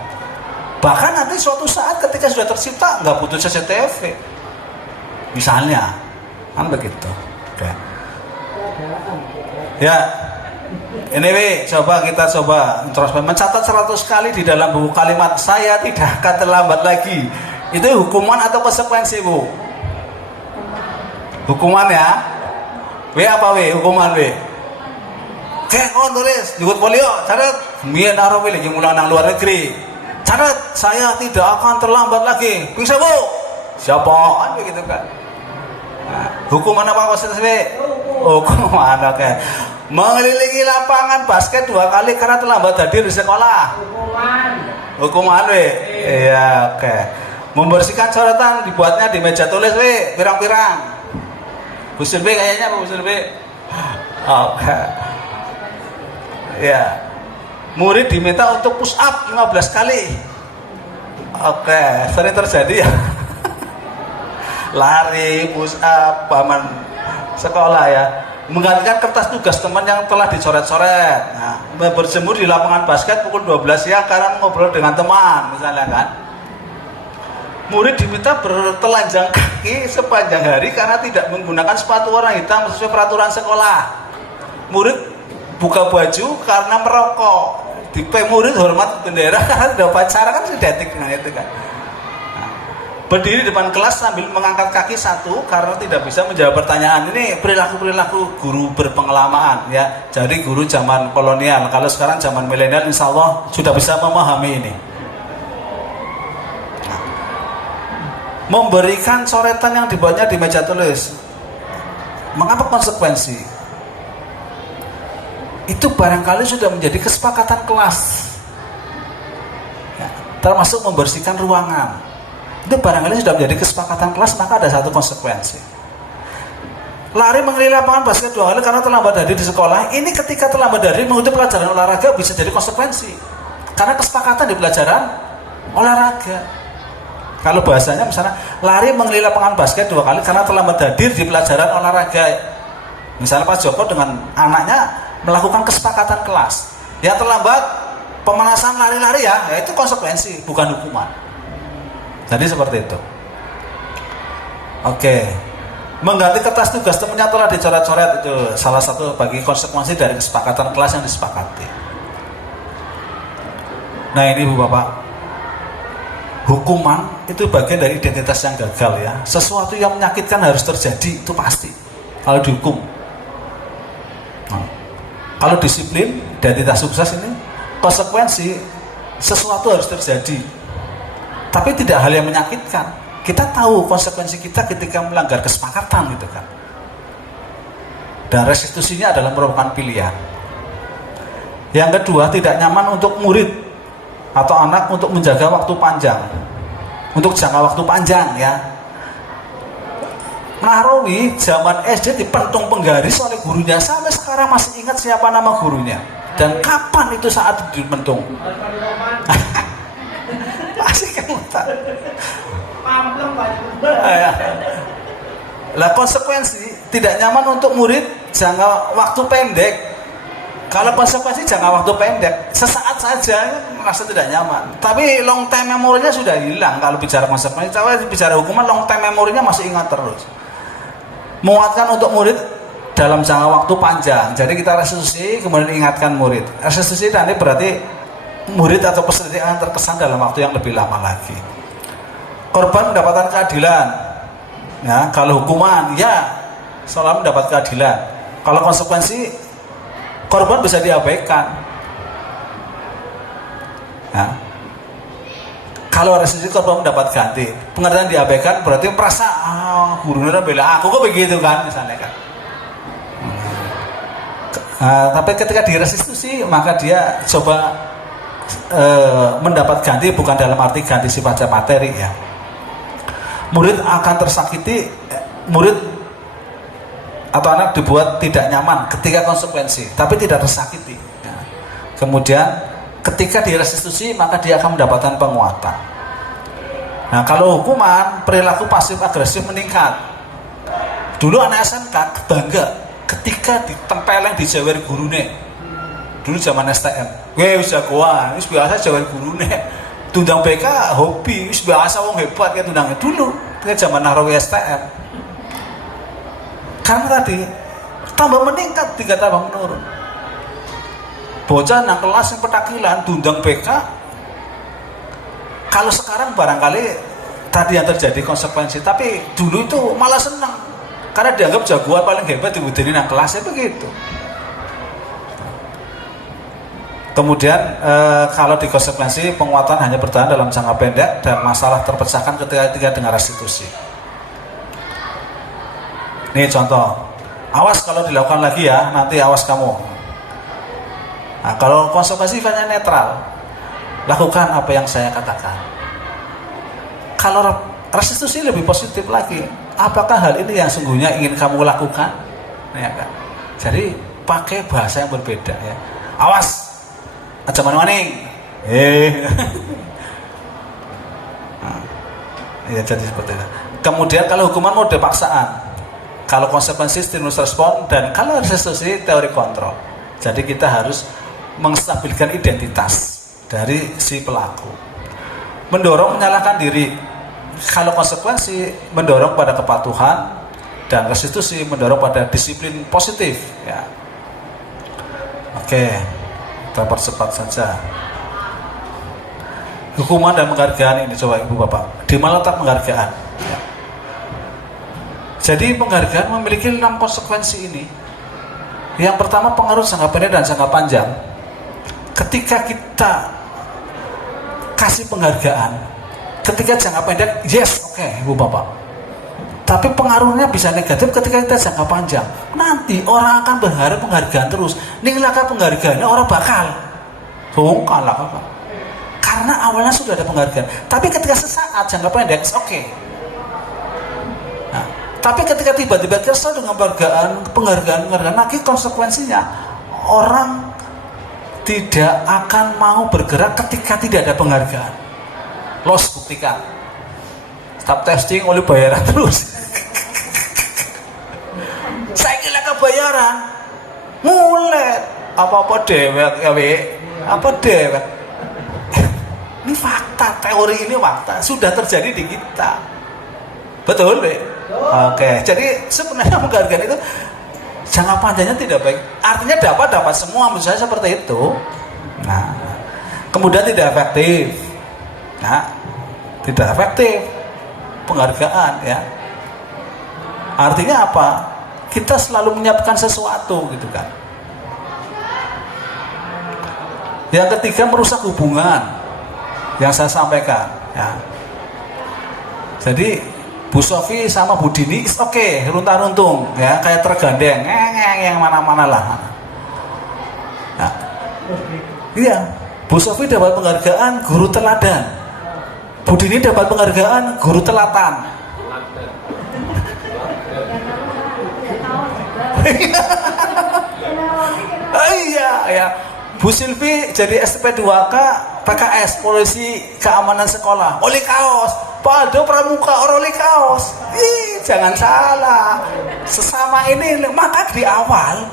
Bahkan nanti suatu saat ketika sudah tercipta nggak butuh CCTV. Misalnya, kan begitu. Oke. Ya. Anyway, kita coba introspeksi, mencatat 100 kali di dalam buku kalimat saya tidak akan terlambat lagi. Itu hukuman atau konsekuensi, Bu? Hukuman ya. W apa W? Hukuman W. Kayak kau tulis, jukut folio, catat. Mien Arabi lagi mulang nang luar negeri. Catat, saya tidak akan terlambat lagi. Bisa Bu? Siapa? Kan begitu kan. Nah, hukuman apa konsekuensi W? Hukuman oke. Mengelilingi lapangan basket 2 kali karena terlambat hadir di sekolah. Hukuman W. Iya oke. Membersihkan coretan dibuatnya di meja tulis W. Pirang-pirang. Busul B kayaknya apa Busul B? Oke. Ya. Murid diminta untuk push up 15 kali. Oke, sering terjadi ya. Lari, push up, paman sekolah ya. Menggantikan kertas tugas teman yang telah dicoret-coret. Nah, berjemur di lapangan basket pukul 12 siang karena ngobrol dengan teman, misalnya kan. Murid diminta bertelanjang kaki sepanjang hari karena tidak menggunakan sepatu warna hitam sesuai peraturan sekolah. Murid buka baju karena merokok. Murid hormat bendera karena sudah pacaran kan sudah etik dengan itu kan. Berdiri di depan kelas sambil mengangkat kaki satu karena tidak bisa menjawab pertanyaan. Ini perilaku guru berpengalaman ya. Jadi guru zaman kolonial. Kalau sekarang zaman milenial insya Allah sudah bisa memahami ini. Nah, memberikan coretan yang dibuatnya di meja tulis. Mengapa konsekuensi? Itu barangkali sudah menjadi kesepakatan kelas. Ya, termasuk membersihkan ruangan. Itu barangkali sudah menjadi kesepakatan kelas, maka ada satu konsekuensi. Lari mengelilingi lapangan basket 2 kali karena terlambat hadir di sekolah. Ini ketika terlambat hadir mengikuti pelajaran olahraga bisa jadi konsekuensi. Karena kesepakatan di pelajaran olahraga. Kalau bahasanya misalnya lari mengelilingi lapangan basket 2 kali karena terlambat hadir di pelajaran olahraga. Misalnya Pak Joko dengan anaknya melakukan kesepakatan kelas. Yang terlambat pemanasan lari-lari ya itu konsekuensi, bukan hukuman. Jadi seperti itu. Oke. Mengganti kertas tugas temannya telah dicoret-coret itu salah satu bagi konsekuensi dari kesepakatan kelas yang disepakati. Nah ini Bu Bapak, hukuman itu bagian dari identitas yang gagal ya. Sesuatu yang menyakitkan harus terjadi, itu pasti kalau dihukum. Nah, kalau disiplin, identitas sukses ini konsekuensi sesuatu harus terjadi. Tapi tidak hal yang menyakitkan. Kita tahu konsekuensi kita ketika melanggar kesepakatan gitu kan. Dan restitusinya adalah merupakan pilihan. Yang kedua, tidak nyaman untuk murid atau anak untuk menjaga waktu panjang. Untuk jangka waktu panjang ya. Nahrawi zaman SD dipentung penggaris oleh gurunya. Sampai sekarang masih ingat siapa nama gurunya. Dan kapan itu saat dipentung. Masih kamu tahu. Lah konsekuensi tidak nyaman untuk murid jangka waktu pendek. Kalau konsekuensi jangka waktu pendek, sesaat saja merasa tidak nyaman. Tapi long time memorinya sudah hilang kalau bicara konsekuensi. Kalau bicara hukuman, long time memorinya masih ingat terus. Menguatkan untuk murid dalam jangka waktu panjang. Jadi kita restitusi, kemudian ingatkan murid. Restitusi nanti berarti murid atau peserta akan terkesan dalam waktu yang lebih lama lagi. Korban mendapatkan keadilan. Ya, kalau hukuman, ya selalu mendapat keadilan. Kalau konsekuensi, korban bisa diabaikan. Ya. Kalau restitusi, korban mendapat ganti. Pengertian diabaikan berarti merasa gurunya udah bela aku kok begitu kan, misalnya kan. Tapi ketika direstitusi, maka dia coba mendapat ganti, bukan dalam arti ganti sifatnya materi ya. Murid akan tersakiti, murid atau anak dibuat tidak nyaman ketika konsekuensi, tapi tidak tersakiti. Kemudian ketika direstitusi, maka dia akan mendapatkan penguatan. Nah, kalau hukuman, perilaku pasif agresif meningkat. Dulu anak SMK bangga ketika ditempeleng di jewer gurune. Dulu zaman STM, wis jagoan, wis biasa jewer gurune. Tundang BK hobi, wis biasa wong hebat kayak tundangnya dulu. Ketika zaman Nahrawi STM. Karena tadi tambah meningkat, tidak tambah menurun. Bocah nang kelas yang petakilan tundang BK. Kalau sekarang barangkali tadi yang terjadi konsekuensi, tapi dulu itu malah senang karena dianggap jagoan paling hebat dibudini nang kelasnya begitu. Kemudian kalau di konsekuensi, penguatan hanya bertahan dalam jangka pendek dan masalah terpecahkan ketika dengan restitusi. Ini contoh, awas kalau dilakukan lagi ya, nanti awas kamu. Nah, kalau konsekuensi sifatnya netral, lakukan apa yang saya katakan. Kalau restitusi lebih positif lagi, apakah hal ini yang sungguhnya ingin kamu lakukan? Ya, kan? Jadi pakai bahasa yang berbeda ya. Awas, aja maning. Nah, ya jadi seperti itu. Kemudian kalau hukuman mode paksaan, kalau konsekuensi stimulus respon, dan kalau restitusi teori kontrol. Jadi kita harus menstabilkan identitas dari si pelaku. Mendorong menyalahkan diri. Kalau konsekuensi mendorong pada kepatuhan, dan restitusi mendorong pada disiplin positif ya. Oke, kita percepat saja. Hukuman dan penghargaan ini, coba Ibu Bapak, di mana letak penghargaan ya. Jadi penghargaan memiliki 6 konsekuensi ini. Yang pertama, pengaruh jangka pendek dan jangka panjang. Ketika kita kasih penghargaan, ketika jangka pendek, yes, oke, Ibu Bapak. Tapi pengaruhnya bisa negatif ketika kita jangka panjang. Nanti orang akan berharap penghargaan terus. Nilai penghargaannya orang bakal bongkar lah, karena awalnya sudah ada penghargaan. Tapi ketika sesaat jangka pendek, oke. Nah, tapi ketika tiba-tiba kesal dengan penghargaan, lagi konsekuensinya orang tidak akan mau bergerak ketika tidak ada penghargaan. Los buktikan. Stop testing oleh bayaran terus. Saya kira kebayaran. Mulai apa-apa dewek ya apa dewek. Ini fakta, teori ini fakta sudah terjadi di kita. Betul, Be? Oke, jadi sebenarnya penghargaan itu jangka panjangnya tidak baik. Artinya dapat semua, menurut saya seperti itu. Nah, kemudian tidak efektif. Nah, tidak efektif penghargaan ya. Artinya apa? Kita selalu menyiapkan sesuatu gitu kan. Yang ketiga, merusak hubungan yang saya sampaikan ya. Jadi Bu Sofi sama Bu Dini is oke, runtah-runtung ya, kayak tergandeng, yang mana-mana lah. Nah, iya, Bu Sofi dapat penghargaan guru teladan, Bu Dini dapat penghargaan guru telatan. Iya, ya. Bu Silvi jadi SP2K PKS, polisi keamanan sekolah, oli kaos. Pak Aldo pramuka oli kaos. Ih, jangan salah. Sesama ini, maka di awal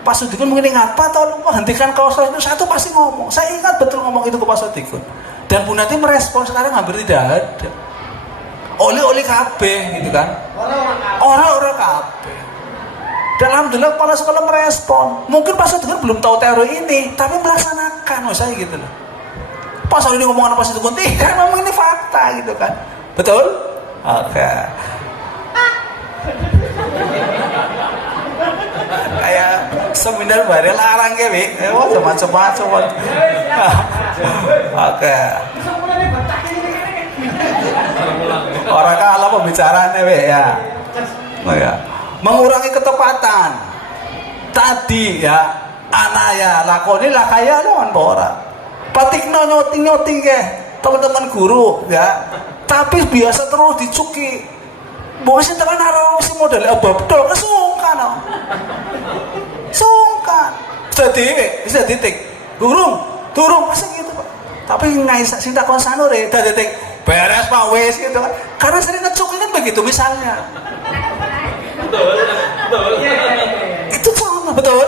Pak Sudikun mungkin ingat, Pak tolong hentikan kaos itu, saya tuh pasti ngomong, saya ingat betul ngomong itu ke Pak Sudikun. Dan Bu Nati merespon, sekarang hampir tidak ada. Oli kabeh gitu kan. Orang-orang kabeh. Dan alhamdulillah kepala sekolah merespon. Mungkin Pak Sudikun belum tahu teori ini, tapi melaksanakan, saya gitu loh. Pas ini ngomong apa Pak Sudikun, tidak, memang ini fakta gitu kan. Betul? Oke. Kayak seminar bareng larang ya, Wi. Macam-macam. Oke. Orang kalah pembicaraannya, Wi ya. Oh ya. Mengurangi ketepatan. Tadi ya, anaya lakoni lakaya lawan ora. Patikno nyoting ke teman-teman guru ya. Tapi biasa terus dicuki. Bosnya tekan arah si model betul kesungkan. Sungkan. Bisa titik. Turung masa gitu, Pak. Tapi ngai sing takon sanure titik beres Pak wes gitu kan. Karena sering ngecuki kan begitu misalnya. Betul. Itu sama betul.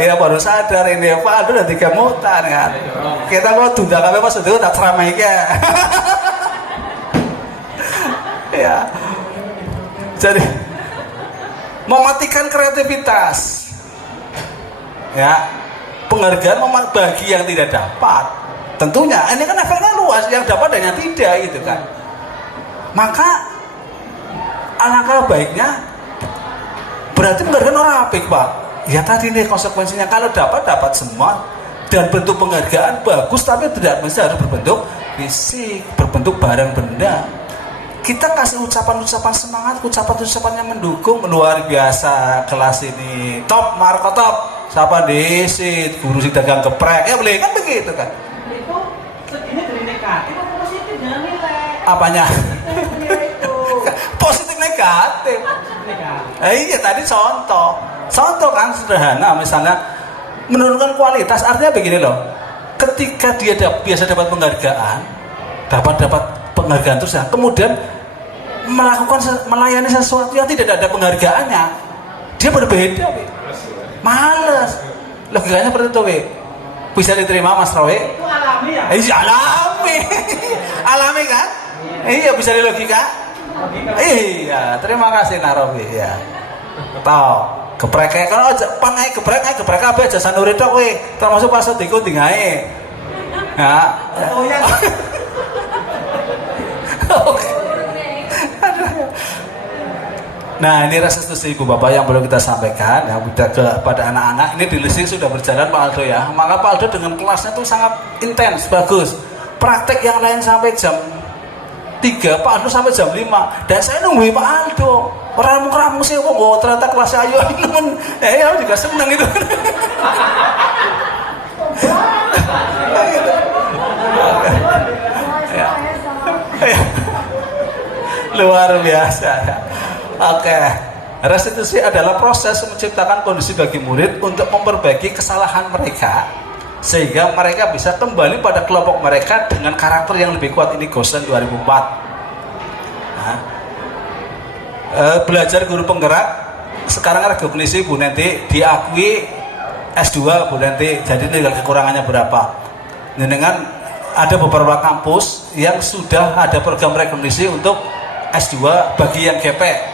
Ya baru sadar ini Pak Aldo udah 3 mutan kan. Kita mau tunda kabeh pas itu tak ceramah iki. Ya. Jadi mematikan kreativitas. Ya. Penghargaan bagi yang tidak dapat. Tentunya ini kan efeknya luas, yang dapat dan yang tidak gitu kan. Maka alangkah baiknya berarti penghargaan orang apik, Pak. Ya tadi nih konsekuensinya, kalau dapat semua dan bentuk penghargaan bagus, tapi tidak mesti harus berbentuk fisik, berbentuk barang benda. Kita kasih ucapan-ucapan semangat, ucapan-ucapan yang mendukung, luar biasa kelas ini top, Marco top, siapa disit, guru si dagang geprek, ya boleh kan begitu kan? Itu segini dari negatif atau positif jangan nilai. Apanya? Positif negatif. Iya tadi contoh kan sederhana, misalnya menurunkan kualitas, artinya begini loh. Ketika dia biasa dapat penghargaan, dapat penghargaan terus ya, kemudian melayani sesuatu yang tidak ada penghargaannya, dia berbeda, males. Logikanya seperti itu, bisa diterima Mas Rawi? Itu alami ya? Iya alami, alami kan? Iya bisa dilogika. Iya, terima kasih Narobi ya. Tahu geprek kalau pangai geprek apa aja sanuri tok we, termasuk pas diku dingae. Ya. Oke. Nah ini restitusi Ibu Bapak yang perlu kita sampaikan ya kepada anak-anak. Ini di listing sudah berjalan Pak Aldo ya. Maka Pak Aldo dengan kelasnya itu sangat intens, bagus. Praktek yang lain sampai jam 3, Pak Aldo sampai jam 5. Dan saya nungguin Pak Aldo. Ramu sih, oh ternyata kelasnya ayo temen. Ya juga seneng itu. Luar biasa. Oke. Restitusi adalah proses menciptakan kondisi bagi murid untuk memperbaiki kesalahan mereka sehingga mereka bisa kembali pada kelompok mereka dengan karakter yang lebih kuat. Ini Gosen 2004. Nah, belajar guru penggerak sekarang rekognisi Bu Nenti diakui S2 Bu Nenti, jadi tinggal kekurangannya berapa. Dengan ada beberapa kampus yang sudah ada program rekognisi untuk S2 bagi yang GP.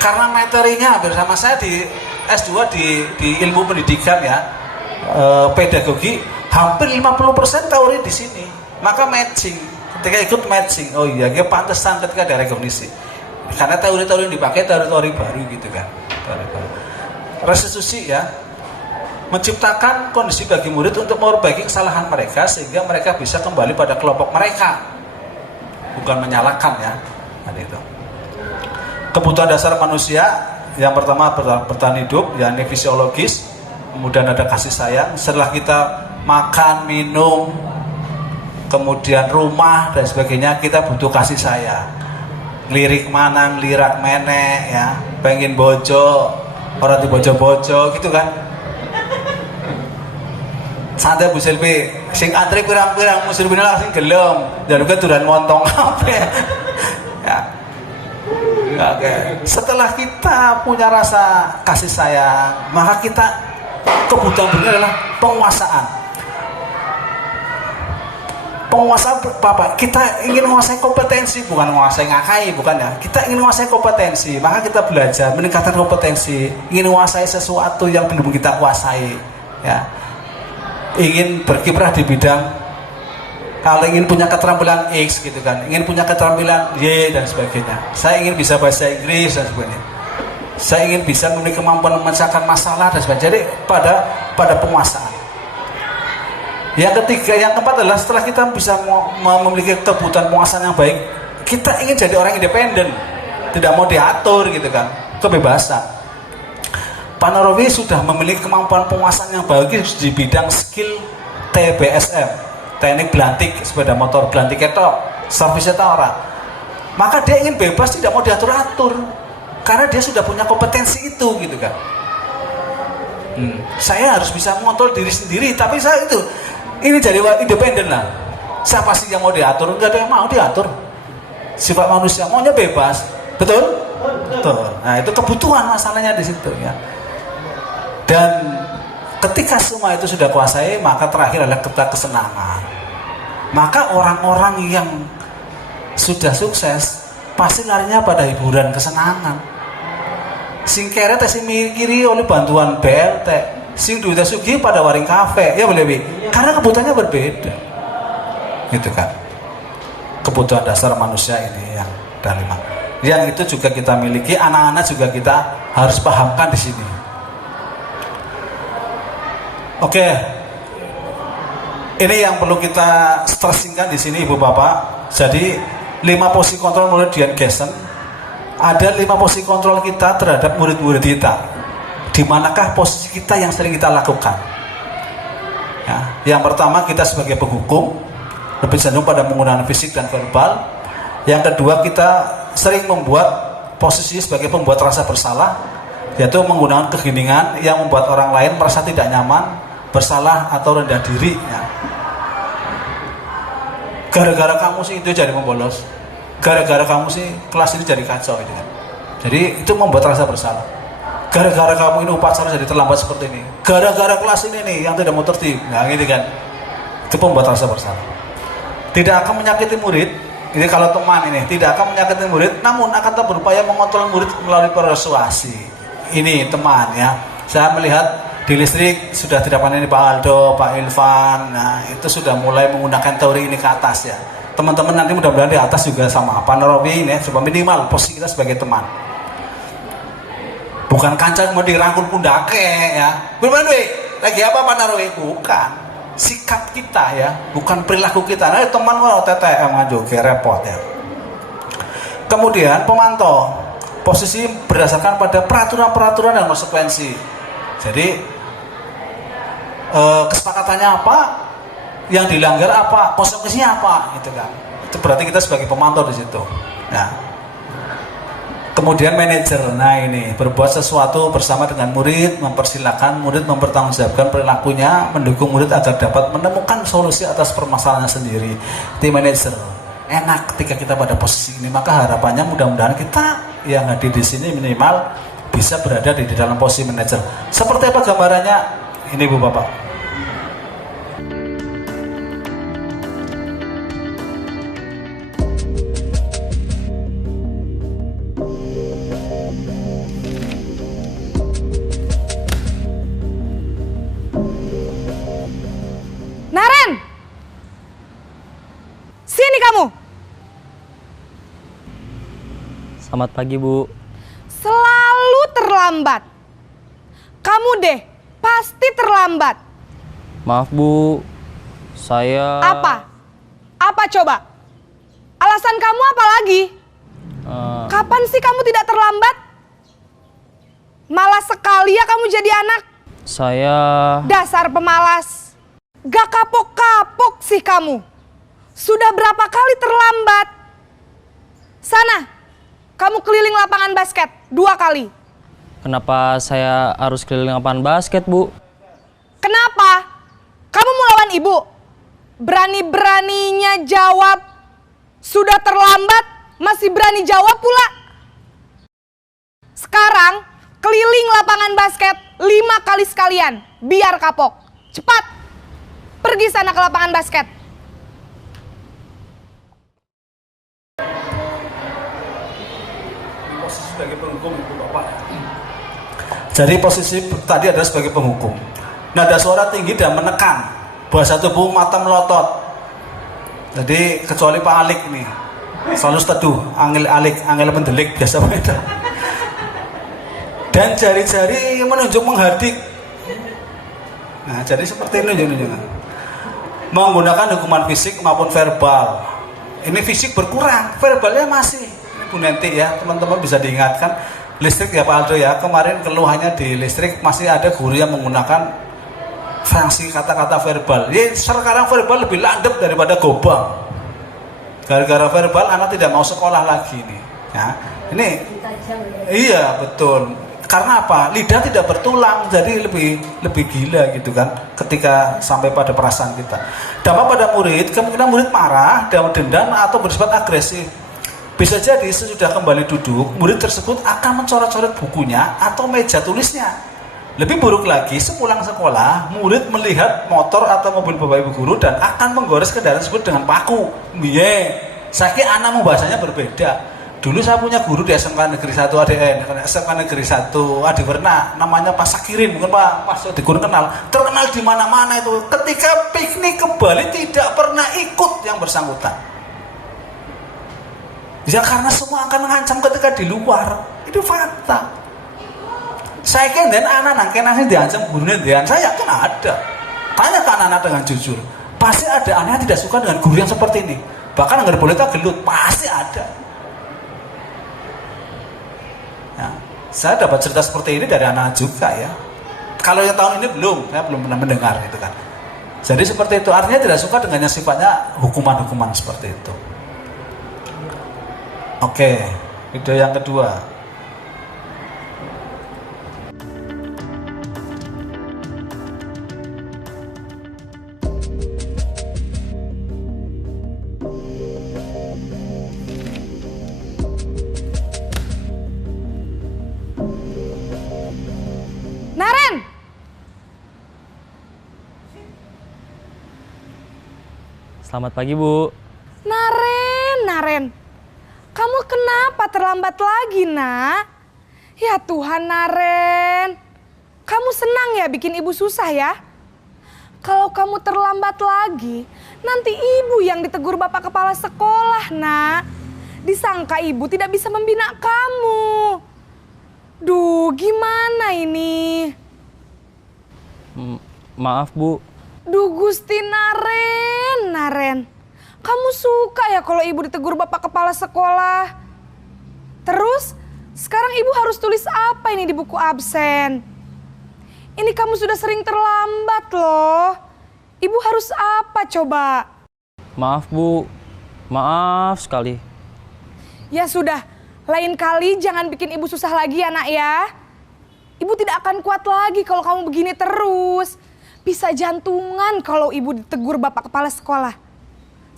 Karena materinya hampir sama saya di S2 di ilmu pendidikan ya, pedagogi hampir 50% teori di sini. Maka matching, ketika ikut matching, oh iya, dia pantesan ketika ada rekognisi. Karena teori-teori yang dipakai teori-teori baru gitu kan. Restitusi ya, menciptakan kondisi bagi murid untuk memperbaiki kesalahan mereka sehingga mereka bisa kembali pada kelompok mereka, bukan menyalahkan ya. Tadi itu. Kebutuhan dasar manusia yang pertama bertahan hidup, ya ini fisiologis, kemudian ada kasih sayang. Setelah kita makan, minum, kemudian rumah dan sebagainya, kita butuh kasih sayang. Lirik manang, lirak menek, ya, pengen bojo, orang di bojo-bojo, gitu kan? Santai Bu Silvi, sing antri pirang-pirang, Bu Silvi langsung gelem, dan juga duran montong apa ya? Oke. Setelah kita punya rasa kasih sayang, maka kita kebutuhan berikutnya adalah penguasaan. Penguasaan apa? Kita ingin menguasai kompetensi, bukan menguasai ngakai, bukan ya. Kita ingin menguasai kompetensi, maka kita belajar meningkatkan kompetensi, ingin menguasai sesuatu yang belum kita kuasai, ya. Ingin berkiprah di bidang, kalau ingin punya keterampilan X gitu kan, ingin punya keterampilan Y dan sebagainya. Saya ingin bisa bahasa Inggris dan sebagainya. Saya ingin bisa memiliki kemampuan memecahkan masalah dan sebagainya. Jadi pada penguasaan. Yang ketiga, yang keempat adalah setelah kita bisa memiliki kebutuhan penguasaan yang baik, kita ingin jadi orang independen, tidak mau diatur gitu kan, kebebasan. Pak Narawi sudah memiliki kemampuan penguasaan yang bagus di bidang skill TBSM, teknik belantik sepeda motor, belantik ketok, servisnya orang. Maka dia ingin bebas, tidak mau diatur-atur, karena dia sudah punya kompetensi itu gitu kan. Saya harus bisa mengontrol diri sendiri, tapi saya ini jadi independen lah. Siapa sih yang mau diatur? Enggak ada yang mau diatur. Sifat manusia maunya bebas, betul? Betul. Nah itu kebutuhan masalahnya di situ ya. Dan ketika semua itu sudah kuasai, maka terakhir adalah kesenangan. Maka orang-orang yang sudah sukses pasti larinya pada hiburan, kesenangan. Sing kere sing mikiri oleh bantuan BLT. Sing duitnya sugih pada waring kafe, ya boleh bi, karena kebutuhannya berbeda, gitu kan. Kebutuhan dasar manusia ini yang dari mana? Yang itu juga kita miliki, anak-anak juga kita harus pahamkan di sini. Oke, ini yang perlu kita stressingkan di sini, ibu bapak. Jadi 5 posisi kontrol mulai Dian Gesen, ada 5 posisi kontrol kita terhadap murid-murid kita. Di manakah posisi kita yang sering kita lakukan? Ya, yang pertama kita sebagai penghukum, lebih cenderung pada menggunakan fisik dan verbal. Yang kedua kita sering membuat posisi sebagai pembuat rasa bersalah, yaitu menggunakan keheningan yang membuat orang lain merasa tidak nyaman, bersalah atau rendah diri. Ya. Gara-gara kamu sih itu jadi membolos, gara-gara kamu sih kelas ini jadi kacau gitu kan. Jadi itu membuat rasa bersalah. Gara-gara kamu ini upacara jadi terlambat seperti ini, gara-gara kelas ini nih yang tidak mau tertib, nah gitu kan. Itu membuat rasa bersalah. Tidak akan menyakiti murid. Ini kalau teman ini tidak akan menyakiti murid, namun akan tetap berupaya mengontrol murid melalui persuasi. Ini teman ya. Saya melihat di listrik sudah tidak pandai Pak Aldo, Pak Ilvan. Nah itu sudah mulai menggunakan teori ini ke atas ya. Teman-teman nanti mudah-mudahan di atas juga sama Pak Narawi ini, supaya minimal posisi kita sebagai teman. Bukan kancang mau dirangkul pundake ya. Gimana lagi apa Pak Narawi? Bukan. Sikap kita ya, bukan perilaku kita. Nah, teman mau TTM ngajoge repot ya. Kemudian pemantau. Posisi berdasarkan pada peraturan-peraturan dan konsekuensi. Jadi kesepakatannya apa? Yang dilanggar apa? Konsekuensinya apa? Gitu kan. Itu berarti kita sebagai pemantau di situ. Nah, kemudian manajer, nah ini berbuat sesuatu bersama dengan murid, mempersilahkan murid mempertanggungjawabkan perilakunya, mendukung murid agar dapat menemukan solusi atas permasalahannya sendiri. Tim manajer enak ketika kita pada posisi ini, maka harapannya mudah-mudahan kita yang hadir di sini minimal bisa berada di dalam posisi manajer. Seperti apa gambarannya? Ini Bu Bapak. Naren, sini kamu. Selamat pagi, Bu. Selalu terlambat. Kamu deh, pasti terlambat. Maaf, Bu. Saya... Apa? Apa coba? Alasan kamu apa lagi? Kapan sih kamu tidak terlambat? Malas sekali ya kamu jadi anak. Saya... Dasar pemalas. Gak kapok-kapok sih kamu. Sudah berapa kali terlambat? Sana, kamu keliling lapangan basket 2 kali. Kenapa saya harus keliling lapangan basket, Bu? Kenapa? Kamu mau lawan ibu? Berani-beraninya jawab. Sudah terlambat, masih berani jawab pula. Sekarang keliling lapangan basket 5 kali sekalian, biar kapok. Cepat, pergi sana ke lapangan basket. Posisi sebagai penghukum itu Bapak. Jadi posisi tadi adalah sebagai penghukum. Nada suara tinggi dan menekan, bahasa tubuh mata melotot. Jadi kecuali Pak Alik nih, selalu seteduh, angel alik, angel mendelik biasa beda. Dan jari-jari menunjuk menghardik. Nah, jadi seperti ini nunjuk-nunjuk. Menggunakan hukuman fisik maupun verbal. Ini fisik berkurang, verbalnya masih. Ini Bu Nenti ya, teman-teman bisa diingatkan. Listrik ya Pak Aldo ya, kemarin keluhannya di listrik masih ada guru yang menggunakan sanksi kata-kata verbal. Ya, sekarang verbal lebih landep daripada gobang. Gara-gara verbal anak tidak mau sekolah lagi nih. Ya, ini iya betul. Karena apa? Lidah tidak bertulang, jadi lebih gila gitu kan. Ketika sampai pada perasaan kita. Dampak pada murid, kemungkinan murid marah, dendam atau bersifat agresif. Bisa jadi sesudah kembali duduk, murid tersebut akan mencoret-coret bukunya atau meja tulisnya. Lebih buruk lagi, sepulang sekolah, murid melihat motor atau mobil bapak ibu guru dan akan menggores kendaraan tersebut dengan paku. Saya kira anak bahasanya berbeda. Dulu saya punya guru di SMK Negeri 1 ADN, SMK Negeri 1 Adiwerna, namanya Pak Sakirin, bukan Pak Sakirin kenal. Terkenal di mana-mana itu. Ketika piknik ke Bali tidak pernah ikut yang bersangkutan. Ya karena semua akan mengancam ketika di luar. Itu fakta. Saya kira dan anak-anak kenasnya diancam gurunya dia. Saya yakin ada. Tanya ke anak-anak dengan jujur. Pasti ada anak yang tidak suka dengan guru yang seperti ini. Bahkan nggak boleh gelut, pasti ada. Ya, saya dapat cerita seperti ini dari anak juga ya. Kalau yang tahun ini saya belum pernah mendengar itu kan. Jadi seperti itu, artinya tidak suka dengan yang sifatnya hukuman-hukuman seperti itu. Oke, video yang kedua. Naren! Selamat pagi, Bu. Naren. Kamu kenapa terlambat lagi, Nak? Ya Tuhan, Naren. Kamu senang ya bikin ibu susah ya? Kalau kamu terlambat lagi, nanti ibu yang ditegur bapak kepala sekolah, Nak. Disangka ibu tidak bisa membina kamu. Duh, gimana ini? Maaf, Bu. Duh, Gusti Naren. Kamu suka ya kalau ibu ditegur bapak kepala sekolah? Terus, sekarang ibu harus tulis apa ini di buku absen? Ini kamu sudah sering terlambat loh. Ibu harus apa coba? Maaf, Bu. Maaf sekali. Ya sudah, lain kali jangan bikin ibu susah lagi ya, Nak ya. Ibu tidak akan kuat lagi kalau kamu begini terus. Bisa jantungan kalau ibu ditegur bapak kepala sekolah.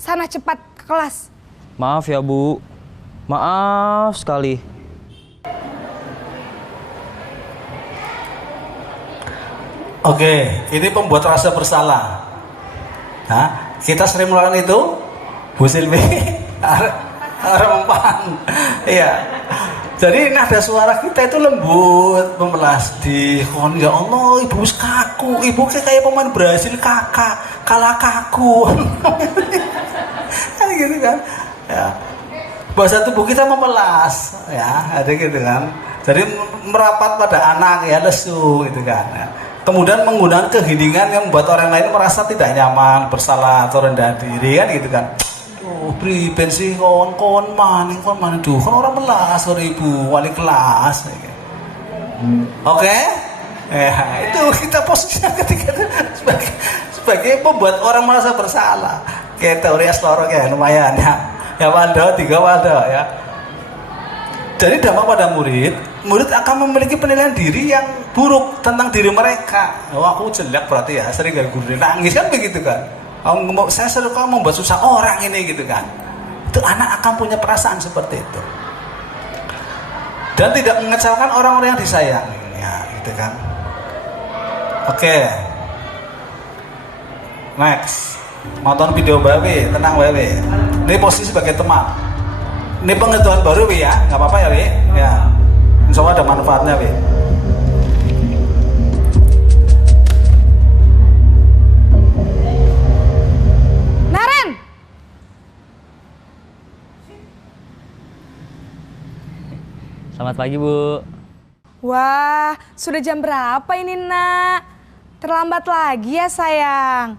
Sana cepat ke kelas. Maaf ya, Bu. Maaf sekali. Oke, ini pembuat rasa bersalah. Nah, kita sering melakukan itu, Bu Silvi. Rempang. Iya. Jadi nada suara kita itu lembut, memelasdi. Ya Allah, ibu kaku. Ibu kayak pemain Brasil kalah kaku. Kan gitu kan. Ya. Bahasa tubuh kita memelas, ya, ada gitu kan. Jadi merapat pada anak ya, lesu gitu kan. Ya. Kemudian menggunakan keheningan yang membuat orang lain merasa tidak nyaman, bersalah atau rendah diri kan gitu kan. Priben sih kon maning duh kan orang melas ibu wali kelas. Oke? Itu kita posisinya ketika sebagai pembuat orang merasa bersalah. Kayak teori Asloro ya lumayan ya. Ya Waldo, 3 Waldo ya. Jadi dampak pada murid akan memiliki penilaian diri yang buruk tentang diri mereka. Oh, aku jelek berarti ya, sering gak guru nangis kan begitu kan. Saya selalu membuat susah orang ini gitu kan. Itu anak akan punya perasaan seperti itu. dan tidak mengecewakan orang-orang yang disayang. Ya, gitu kan. Oke. Next. Nonton video Bawi, tenang Bawi. Ini posisi sebagai teman. Ini pengetahuan baru Wi ya, nggak apa-apa ya Wi. Ya, insya Allah ada manfaatnya Wi. Naren! Selamat pagi, Bu. Wah, sudah jam berapa ini, Nak? Terlambat lagi ya, sayang.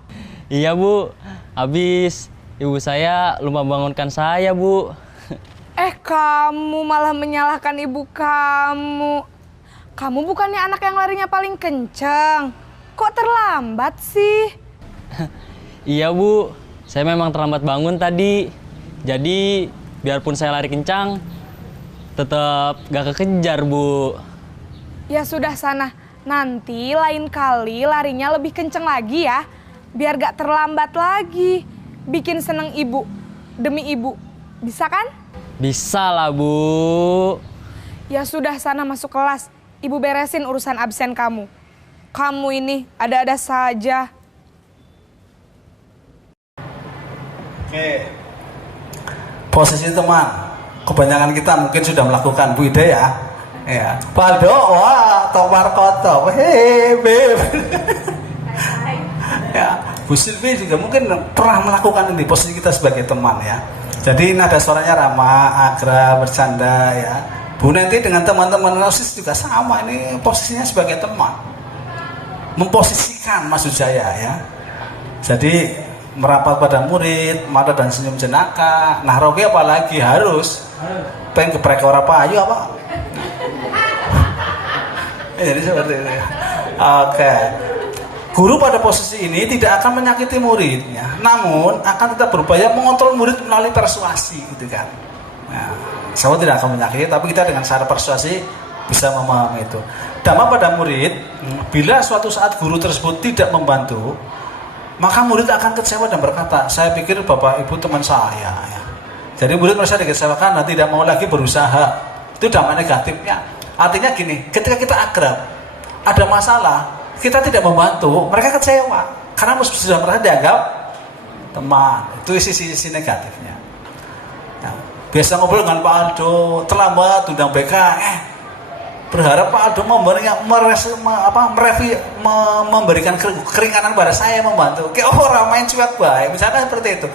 Iya, Bu. Habis ibu saya lupa bangunkan saya, Bu. Kamu malah menyalahkan ibu kamu. Kamu bukannya anak yang larinya paling kenceng. Kok terlambat sih? Iya, Bu. Saya memang terlambat bangun tadi. Jadi, biarpun saya lari kencang, tetap gak kekejar, Bu. Ya sudah sana. Nanti lain kali larinya lebih kenceng lagi ya. Biar gak terlambat lagi. Bikin seneng ibu. Demi ibu. Bisa kan? Bisa lah, Bu. Ya sudah sana masuk kelas. Ibu beresin urusan absen kamu. Kamu ini ada-ada saja. Oke. Posisi teman. Kebanyakan kita mungkin sudah melakukan Bu Ida ya. Ya. Paldo, wah, tomar kotor. Hei, beb. Ya, Bu Silvi juga mungkin pernah melakukan ini posisi kita sebagai teman ya. Jadi nada suaranya ramah, akrab, bercanda ya. Bu Neti dengan teman-teman OSIS juga sama, ini posisinya sebagai teman. Memposisikan maksud saya ya. Jadi merapat pada murid, mata dan senyum jenaka. Nah, Robi apalagi harus pengen geprek orang payu apa? Jadi seperti itu. Oke. Guru pada posisi ini tidak akan menyakiti muridnya, namun akan tetap berupaya mengontrol murid melalui persuasi, gitu kan. Nah, saya tidak akan menyakiti, tapi kita dengan cara persuasi bisa memahami itu. Dampak pada murid, bila suatu saat guru tersebut tidak membantu, maka murid akan kecewa dan berkata, saya pikir bapak ibu teman saya. Ya. Jadi murid merasa dikecewakan dan tidak mau lagi berusaha. Itu dampak negatifnya. Artinya gini, ketika kita akrab, ada masalah, kita tidak membantu, mereka kecewa karena sudah merasa dianggap teman. Itu sisi negatifnya. Nah, biasa ngobrol dengan Pak Aldo, terlambat undang BK, berharap Pak Aldo memberikan keringanan pada saya membantu. Kayak orang main cuek baik, misalnya seperti itu.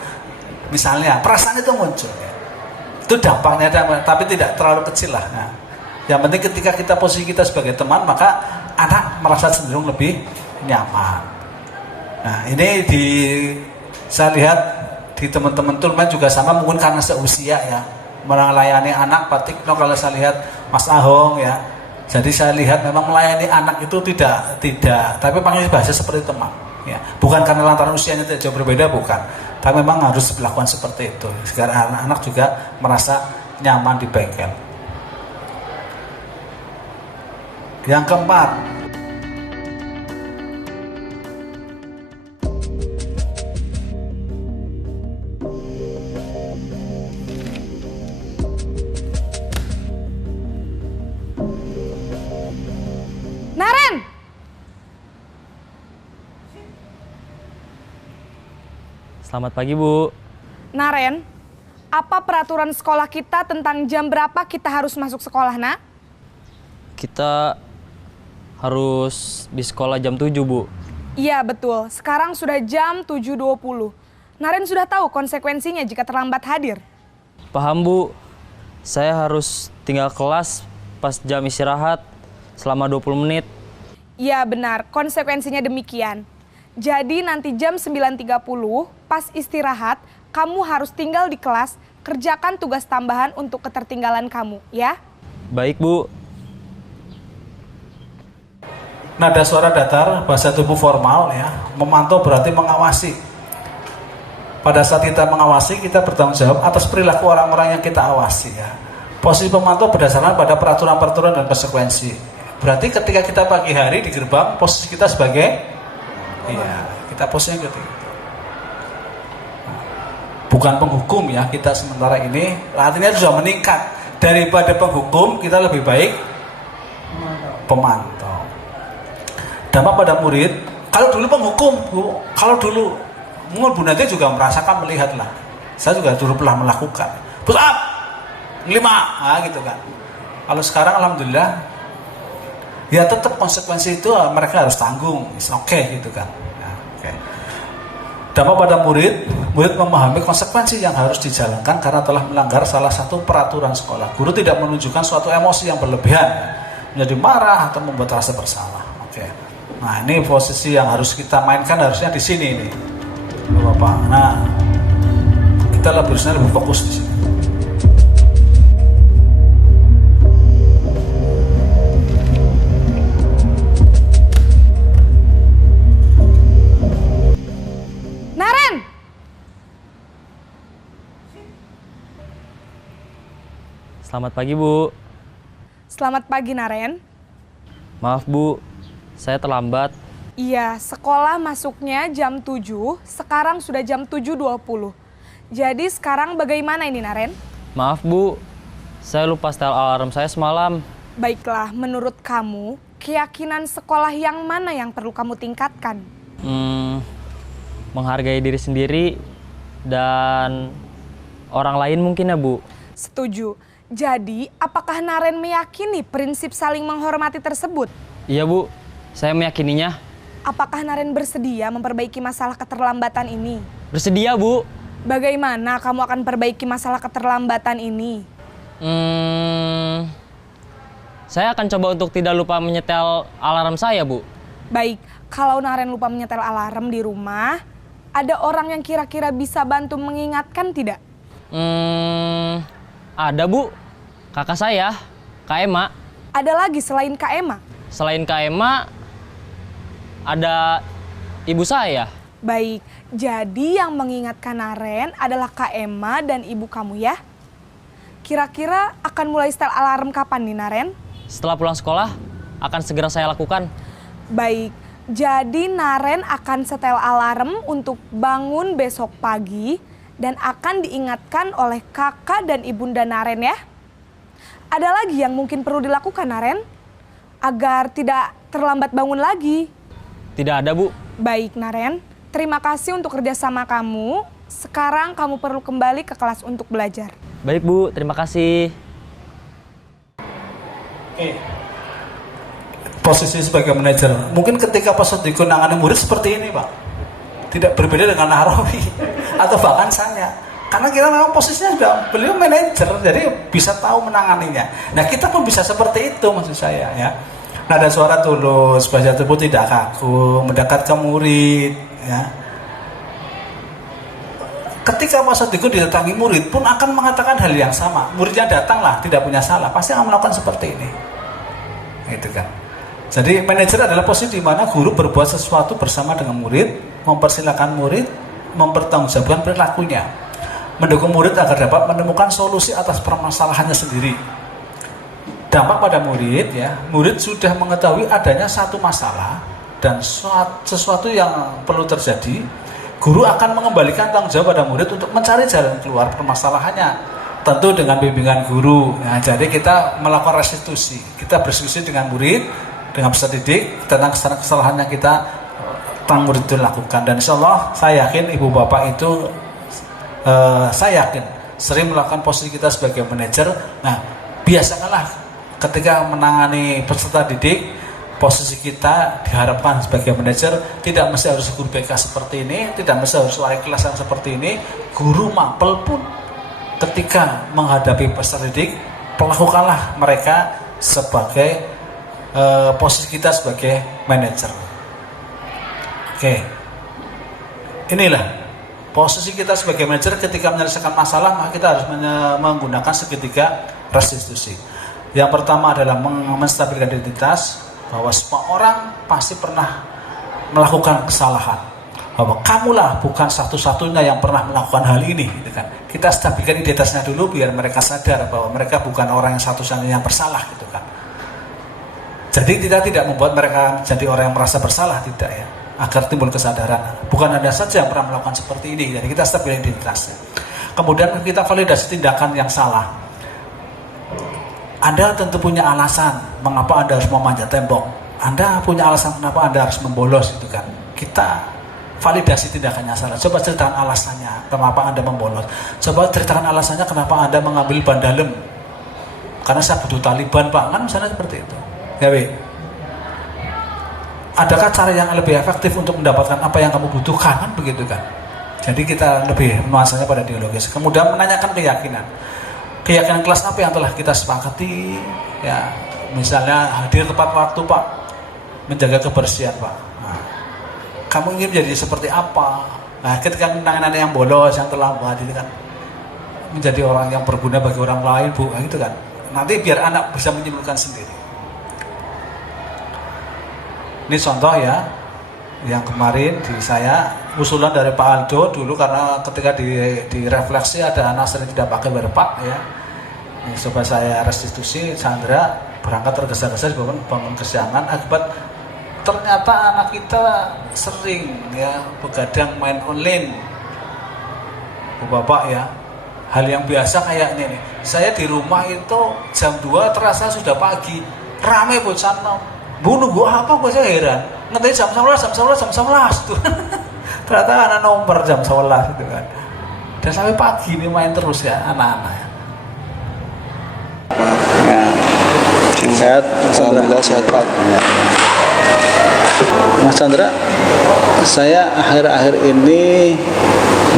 Misalnya perasaan itu muncul. Ya. Itu dampaknya, tapi tidak terlalu kecil lah. Nah, yang penting ketika kita posisi kita sebagai teman, maka anak merasa cenderung lebih nyaman. Nah, ini saya lihat di teman-teman Tulman juga sama, mungkin karena seusia ya, melayani anak. Pak Tikno kalau saya lihat Mas Ahong ya, jadi saya lihat memang melayani anak itu tidak, tapi panggil bahasa seperti teman. Ya, bukan karena lantaran usianya tidak jauh berbeda, bukan. Tapi memang harus dilakukan seperti itu. Sekarang anak-anak juga merasa nyaman di bengkel. Yang keempat, Naren! Selamat pagi, Bu. Naren, apa peraturan sekolah kita tentang jam berapa kita harus masuk sekolah, Nak? Kita harus di sekolah jam 7, Bu. Iya, betul. Sekarang sudah jam 7.20. Naren sudah tahu konsekuensinya jika terlambat hadir. Paham, Bu. Saya harus tinggal kelas pas jam istirahat selama 20 menit. Iya, benar. Konsekuensinya demikian. Jadi nanti jam 9.30 pas istirahat, kamu harus tinggal di kelas, kerjakan tugas tambahan untuk ketertinggalan kamu, ya? Baik, Bu. nada suara datar, bahasa tubuh formal ya. Memantau berarti mengawasi. Pada saat kita mengawasi, kita bertanggung jawab atas perilaku orang-orang yang kita awasi ya. Posisi pemantau berdasarkan pada peraturan-peraturan dan konsekuensi. Berarti ketika kita pagi hari di gerbang, posisi kita sebagai kita posisinya gitu. Bukan penghukum ya, kita sementara ini artinya sudah meningkat. Daripada penghukum, kita lebih baik pemantau. Dampak pada murid, kalau dulu penghukum, kalau dulu mungkin Bu Nadia juga merasakan, melihat lah. Saya juga dulu pernah melakukan. Push up 5, gitu kan. Kalau sekarang alhamdulillah, ya tetap konsekuensi itu mereka harus tanggung, oke gitu kan. Nah, okay. Dampak pada murid memahami konsekuensi yang harus dijalankan karena telah melanggar salah satu peraturan sekolah. Guru tidak menunjukkan suatu emosi yang berlebihan, menjadi marah atau membuat rasa bersalah. Oke. Nah, ini posisi yang harus kita mainkan harusnya di sini nih, Bapak. Nah, kita harusnya lebih fokus di sini. Naren! Selamat pagi, Bu. Selamat pagi, Naren. Maaf, Bu. Saya terlambat. Iya, sekolah masuknya jam 7, sekarang sudah jam 7.20. Jadi sekarang bagaimana ini, Naren? Maaf, Bu. Saya lupa setel alarm saya semalam. Baiklah, menurut kamu, keyakinan sekolah yang mana yang perlu kamu tingkatkan? Menghargai diri sendiri dan orang lain mungkin ya, Bu. Setuju. Jadi, apakah Naren meyakini prinsip saling menghormati tersebut? Iya, Bu. Saya meyakininya. Apakah Naren bersedia memperbaiki masalah keterlambatan ini? Bersedia, Bu. Bagaimana kamu akan perbaiki masalah keterlambatan ini? Saya akan coba untuk tidak lupa menyetel alarm saya, Bu. Baik, kalau Naren lupa menyetel alarm di rumah, ada orang yang kira-kira bisa bantu mengingatkan tidak? Ada, Bu. Kakak saya, Kak Ema. Ada lagi selain Kak Ema? Selain Kak Ema, ada ibu saya. Baik, jadi yang mengingatkan Naren adalah Kak Ema dan ibu kamu ya? Kira-kira akan mulai setel alarm kapan nih, Naren? Setelah pulang sekolah, akan segera saya lakukan. Baik, jadi Naren akan setel alarm untuk bangun besok pagi dan akan diingatkan oleh kakak dan ibunda Naren ya. Ada lagi yang mungkin perlu dilakukan, Naren? Agar tidak terlambat bangun lagi. Tidak ada, Bu. Baik, Naren. Terima kasih untuk kerjasama kamu. Sekarang kamu perlu kembali ke kelas untuk belajar. Baik, Bu. Terima kasih. Oke. Posisi sebagai manajer, mungkin ketika pas dikunangan murid seperti ini, Pak, tidak berbeda dengan Narawi atau bahkan saya, karena kita memang posisinya sudah beliau manajer, jadi bisa tahu menanganinya. Nah, kita pun bisa seperti itu, maksud saya ya. Nada suara tulus, bahasa tubuh tidak kaku, mendekat ke murid ya. Ketika Pak Sodiku didatangi murid pun akan mengatakan hal yang sama. Muridnya datanglah, tidak punya salah, pasti akan melakukan seperti ini. Gitu kan. Jadi manajer adalah posisi di mana guru berbuat sesuatu bersama dengan murid, mempersilahkan murid, mempertanggungjawabkan perilakunya, mendukung murid agar dapat menemukan solusi atas permasalahannya sendiri. Dampak pada murid ya, murid sudah mengetahui adanya satu masalah dan sesuatu yang perlu terjadi. Guru akan mengembalikan tanggung jawab pada murid untuk mencari jalan keluar permasalahannya, tentu dengan bimbingan guru. Nah, jadi kita melakukan restitusi, kita berdiskusi dengan murid, dengan peserta didik tentang kesalahan yang kita murid itu lakukan. Dan insya Allah saya yakin ibu bapak itu saya yakin sering melakukan posisi kita sebagai manajer. Nah, biasakanlah ketika menangani peserta didik, posisi kita diharapkan sebagai manajer tidak mesti harus guru BK seperti ini, tidak mesti harus wali kelas yang seperti ini. Guru mapel pun ketika menghadapi peserta didik, perlakukanlah mereka sebagai posisi kita sebagai manajer. Oke, inilah posisi kita sebagai manajer ketika menyelesaikan masalah, maka kita harus menggunakan segitiga restitusi. Yang pertama adalah menstabilkan identitas, bahwa semua orang pasti pernah melakukan kesalahan, bahwa kamulah bukan satu-satunya yang pernah melakukan hal ini, gitu kan. Kita stabilkan identitasnya dulu biar mereka sadar bahwa mereka bukan orang yang satu-satunya yang bersalah, gitu kan. Jadi kita tidak membuat mereka jadi orang yang merasa bersalah, tidak ya, agar timbul kesadaran. Bukan Anda saja yang pernah melakukan seperti ini, jadi kita stabilkan identitasnya. Kemudian kita validasi tindakan yang salah. Anda tentu punya alasan mengapa Anda harus memanjat tembok. Anda punya alasan kenapa Anda harus membolos, itu kan. Kita validasi tindakannya salah. Coba ceritakan alasannya kenapa Anda membolos. Coba ceritakan alasannya kenapa Anda mengambil ban dalam. Karena saya butuh Taliban, Pak. Kan misalnya seperti itu. Ya, Wi. Adakah cara yang lebih efektif untuk mendapatkan apa yang kamu butuhkan? Kan begitu kan. Jadi kita lebih nuansanya pada dialogis. Kemudian menanyakan keyakinan. Keyakinan kelas apa yang telah kita sepakati? Ya, misalnya hadir tepat waktu, Pak. Menjaga kebersihan, Pak. Nah, kamu ingin menjadi seperti apa? Nah, ketika menangan yang bolos, yang terlambat, itu kan menjadi orang yang berguna bagi orang lain, Bu. Nah, gitu kan. Nanti biar anak bisa menyimpulkan sendiri. Ini contoh ya, yang kemarin di saya usulan dari Pak Aldo dulu, karena ketika di refleksi ada anak sering tidak pakai werpak ya. Ini coba saya restitusi, Sandra berangkat tergesa-gesa bangun kesiangan akibat ternyata anak kita sering ya begadang main online. Bapak ya, hal yang biasa kayaknya nih. Saya di rumah itu jam 2 terasa sudah pagi, rame bocah. Bu nunggu apa, gue saya heran. Ngetanya jam 11 tuh. Ternyata anak nomor jam 11 itu kan. Dan sampai pagi ini main terus ya anak-anak ya. Sehat, alhamdulillah sehat Pak. Mas Chandra, saya akhir-akhir ini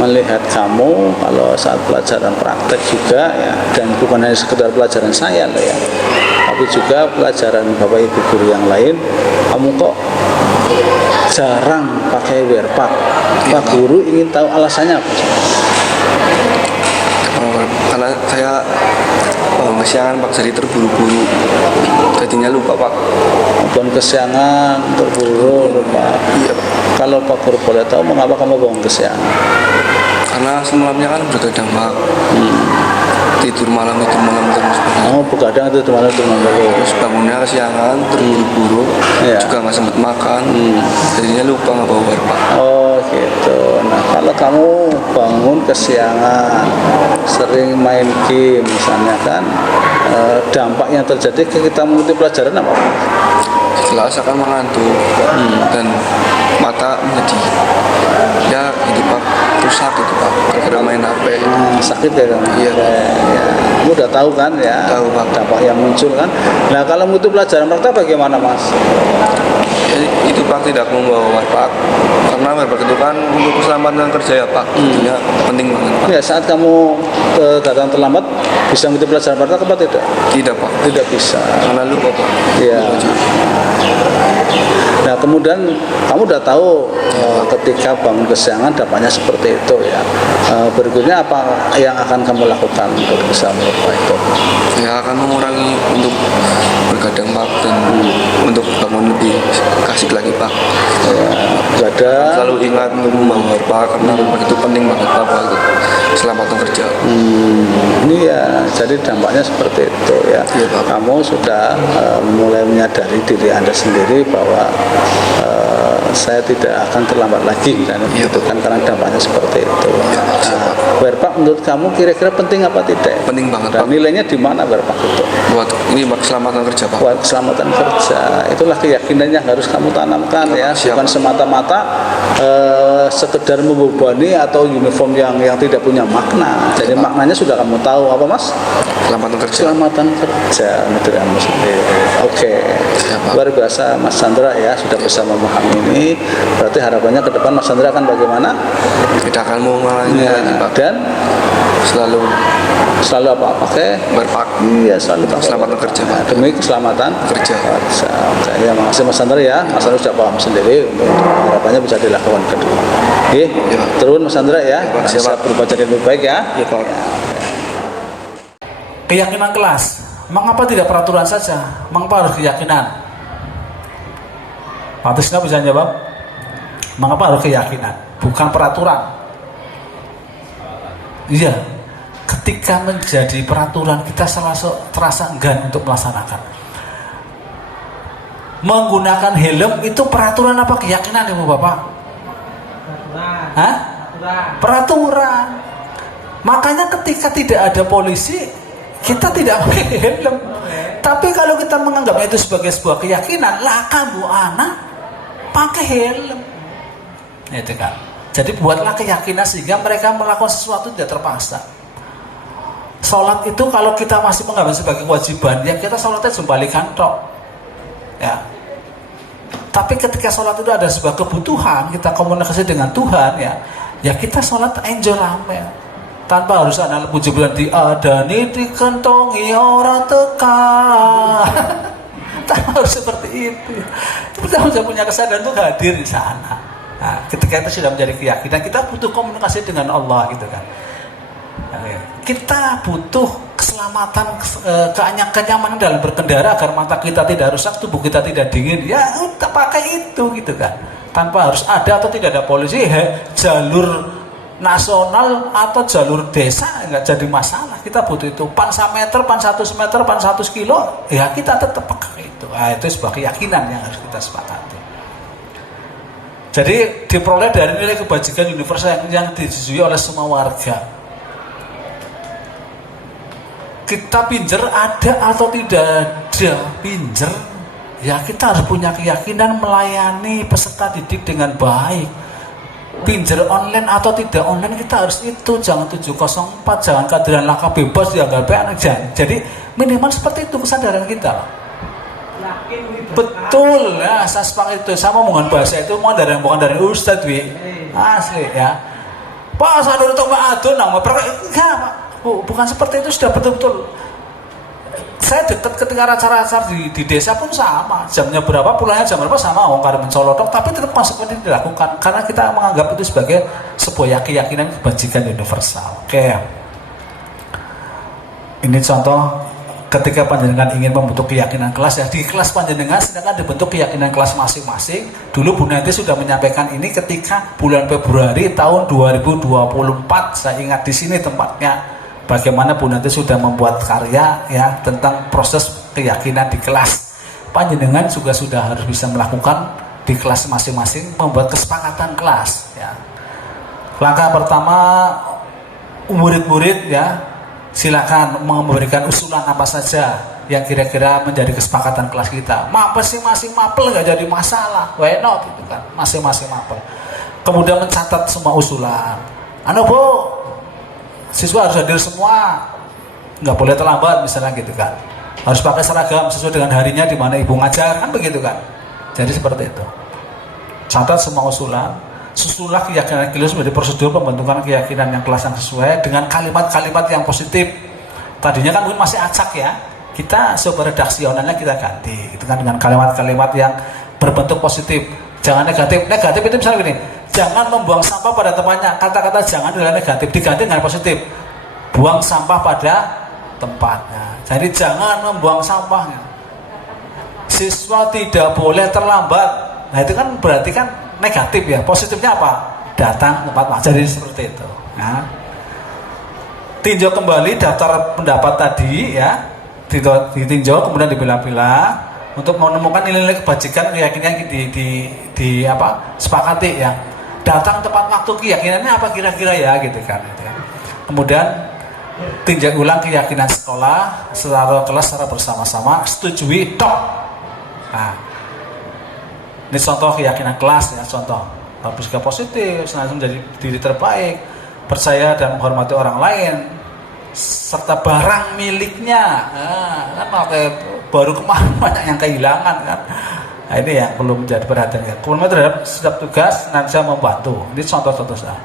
melihat kamu kalau saat pelajaran praktek juga ya, dan bukan hanya sekedar pelajaran saya loh ya, tapi juga pelajaran Bapak Ibu guru yang lain, kamu kok jarang pakai werpak. Pak Guru ingin tahu alasannya apa? Karena saya kesiangan Pak, jadi terburu-buru, jadinya lupa Pak. Bangun kesiangan, terburu lupa. Iya Pak. Kalau Pak Guru boleh tahu mengapa kamu bangun kesiangan? Karena semalamnya kan begadang Pak. Tidur malam terus Pak. Oh, begadang itu malam Terus bangunnya kesiangan, terburu-buru, Iya. juga nggak sempat makan, jadinya lupa nggak bawa werpak. Oh gitu. Nah, kalau kamu bangun kesiangan, sering main game misalnya kan, dampak yang terjadi ke kita mengikuti pelajaran apa? Jelas akan mengantuk dan mata menjadi ya gitu Pak, rusak gitu Pak, gara-gara main HP. Sakit ya kamu? Iya Pak. Ya. Kamu udah tahu kan ya? Tahu, Pak. Dampak yang muncul kan. Nah, kalau mengikuti pelajaran mereka bagaimana Mas? Ya, itu Pak tidak membawa werpak, karena werpak itu kan untuk keselamatan kerja ya Pak, jadinya penting banget Pak. Ya, saat kamu datang terlambat bisa mengikuti pelajaran mereka apa tidak? Tidak Pak, Tidak bisa. karena lupa Pak. Iya. Nah, kemudian kamu udah tahu ketika bangun kesiangan dampaknya seperti itu ya. Berikutnya apa yang akan kamu lakukan untuk bisa merubah itu? Ya akan mengurangi untuk bergadang Pak, dan untuk bangun lebih kasih lagi Pak. Ada Selalu ingat untuk membawa werpak, karena werpak itu penting banget Pak buat keselamatan kerja. ini ya, jadi dampaknya seperti itu ya. Iya, Pak. Kamu sudah mulai menyadari diri Anda sendiri bahwa saya tidak akan terlambat lagi misalnya, Iya, gitu kan, karena dampaknya seperti itu. Iya, Nah, werpak menurut kamu kira-kira penting apa tidak? Penting banget Dan Pak, nilainya di mana werpak itu? buat ini Pak, keselamatan kerja Pak. Buat keselamatan kerja, itulah keyakinan yang harus kamu tanamkan ya, Siap. bukan semata-mata sekedar membebani atau uniform yang tidak punya makna. Jadi maknanya sudah kamu tahu apa Mas? Keselamatan kerja. Keselamatan kerja menurut kamu sendiri. Oke, Siap, Pak. luar biasa Mas Chandra ya, sudah bisa memahami ini. Berarti harapannya ke depan Mas Chandra akan bagaimana? Tidak akan mengulangi lagi Pak, Dan selalu selalu apa? Pakai werpak. Iya, selalu pakai Keselamatan kerja, Pak. demi keselamatan Kerja. Oke, ya makasih Mas Chandra ya. Mas Chandra sudah paham sendiri, untuk harapannya bisa dilakukan ke depan. Oke, Ya. turun Mas Chandra ya. Pak. Siap, Bisa Pak. berubah jadi lebih baik ya. Ya Pak. Keyakinan kelas. Mengapa tidak peraturan saja? Mengapa harus keyakinan? Pak Tisna bisa jawab. Mengapa harus keyakinan? Bukan peraturan. Iya. Ketika menjadi peraturan kita terasa enggan untuk melaksanakan. Menggunakan helm itu peraturan apa keyakinan Ibu Bapak? Peraturan. Hah? Peraturan. Peraturan. Makanya ketika tidak ada polisi, kita tidak pakai helm. Tapi kalau kita menganggapnya itu sebagai sebuah keyakinan, lah kamu anak pakai helm. Itu kan. Jadi buatlah keyakinan sehingga mereka melakukan sesuatu tidak terpaksa. Sholat itu kalau kita masih menganggap sebagai kewajiban, ya kita sholatnya jembalikan tok. Ya. Tapi ketika sholat itu ada sebuah kebutuhan, kita komunikasi dengan Tuhan, ya kita sholat enjoy rame, tanpa harus ada puji bulan diadani dikentongi orang teka. Tanpa harus seperti itu. Kita sudah punya kesadaran untuk hadir di sana. Nah, ketika itu sudah menjadi keyakinan, kita butuh komunikasi dengan Allah gitu kan. Kita butuh keselamatan, kenyamanan dalam berkendara agar mata kita tidak rusak, tubuh kita tidak dingin. Ya udah pakai itu gitu kan. Tanpa harus ada atau tidak ada polisi, jalur nasional atau jalur desa nggak jadi masalah. Kita butuh itu. Pan 1 meter, pan 1 meter, pan 1 kilo, ya kita tetap pakai itu. Nah, itu sebuah keyakinan yang harus kita sepakati. Jadi diperoleh dari nilai kebajikan universal yang dijujui oleh semua warga. Kita pinjer ada atau tidak ada pinjer, ya kita harus punya keyakinan melayani peserta didik dengan baik. Pinjer online atau tidak online kita harus itu, jangan 704, jangan keadilan laka bebas dianggap anak jangan. Jadi minimal seperti itu kesadaran kita. Betul ya, saya sepakat itu. Sama omongan bahasa itu mau dari bukan dari Ustadz asli ya. Pak saya untuk Pak Adun nama enggak Pak. Bukan seperti itu, sudah betul-betul. Saya dekat ketika acara-acara di desa pun sama. Jamnya berapa, pulangnya jam berapa sama. Karena mencolodok, tapi tetap konsekuensi dilakukan. Karena kita menganggap itu sebagai sebuah keyakinan kebajikan universal. Oke. Ini contoh ketika panjenengan ingin membentuk keyakinan kelas ya. Di kelas panjenengan sedangkan dibentuk keyakinan kelas masing-masing. Dulu Bu Nanti sudah menyampaikan ini ketika bulan Februari tahun 2024. Saya ingat di sini tempatnya. Bagaimana Bu Nanti sudah membuat karya ya tentang proses keyakinan di kelas. Panjenengan juga sudah harus bisa melakukan di kelas masing-masing membuat kesepakatan kelas ya. Langkah pertama murid-murid ya silakan memberikan usulan apa saja yang kira-kira menjadi kesepakatan kelas kita. Masing-masing mapel nggak jadi masalah, why not gitu kan, masing-masing mapel. Kemudian mencatat semua usulan. Bu, siswa harus hadir semua, nggak boleh terlambat misalnya gitu kan. Harus pakai seragam sesuai dengan harinya di mana ibu ngajar kan begitu kan. Jadi seperti itu. Catat semua usulan. Susunlah keyakinan kelas menjadi prosedur pembentukan keyakinan yang kelas yang sesuai dengan kalimat-kalimat yang positif. Tadinya kan mungkin masih acak ya. Kita coba redaksionalnya kita ganti. Itu kan dengan kalimat-kalimat yang berbentuk positif. Jangan negatif. Negatif itu misalnya gini. Jangan membuang sampah pada tempatnya. Kata-kata jangan adalah negatif. Diganti dengan positif. Buang sampah pada tempatnya. Jadi jangan membuang sampahnya. Siswa tidak boleh terlambat. Nah itu kan berarti kan negatif ya. Positifnya apa? Datang tempat wajar. Jadi seperti itu. Nah, tinjau kembali daftar pendapat tadi ya. Ditinjau kemudian dipilah-pilah untuk menemukan nilai-nilai kebajikan keyakinan sepakati ya. Datang tepat waktu keyakinannya apa kira-kira ya gitu kan. Kemudian tinjau ulang keyakinan sekolah secara kelas secara bersama-sama, setujui tok. Nah, ini contoh keyakinan kelas ya, contoh bersikap positif, senantiasa menjadi diri terbaik, percaya dan menghormati orang lain, serta barang miliknya. Nah, kan baru kemarin banyak yang kehilangan kan. Nah, ini yang perlu menjadi perhatian. Kemudian terhadap setiap tugas nanti saya membantu. Ini contoh-contoh saya.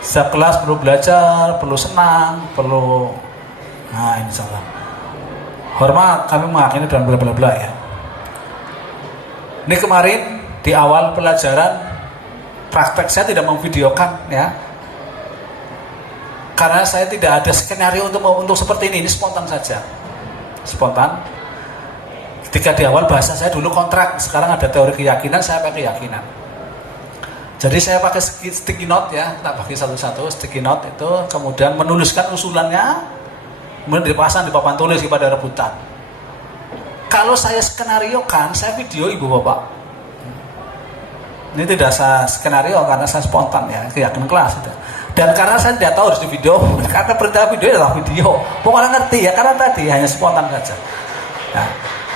Setiap kelas perlu belajar, perlu senang, perlu. Nah ini salah. Hormat kami mengakini dan bla bla bla ya. Ini kemarin di awal pelajaran praktek saya tidak memvideokan ya. Karena saya tidak ada skenario untuk seperti ini spontan saja. Spontan. Ketika di awal bahasa saya dulu kontrak, sekarang ada teori keyakinan, saya pakai keyakinan. Jadi saya pakai sticky note ya, tak bagi satu-satu sticky note itu, kemudian menuliskan usulannya, kemudian dipasang di papan tulis kepada rebutan. Kalau saya skenario kan, saya video ibu bapak. Ini tidak saya skenario karena saya spontan ya, keyakinan kelas itu. Dan karena saya tidak tahu harus di video, karena perintah video adalah video. Pokoknya ngerti ya, karena tadi hanya spontan saja. Nah,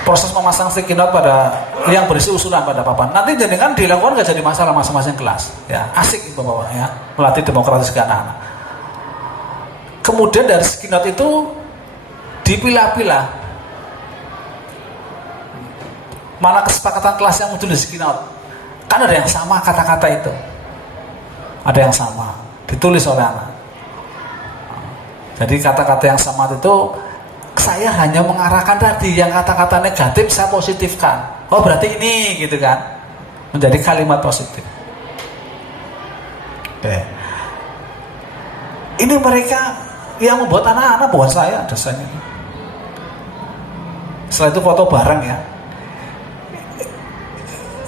proses memasang sticky note pada yang berisi usulan pada papan nanti jenengan dilakukan nggak jadi masalah masing-masing kelas ya, asik itu bapak ya, melatih demokratis ke anak-anak. Kemudian dari sticky note itu dipilah-pilah mana kesepakatan kelas yang muncul di sticky note, kan ada yang sama kata-kata itu, ada yang sama ditulis oleh anak. Jadi kata-kata yang sama itu saya hanya mengarahkan tadi yang kata-kata negatif saya positifkan. Oh berarti ini gitu kan, menjadi kalimat positif. Oke. Ini mereka yang membuat anak-anak, bukan saya dosen ini. Setelah itu foto bareng ya.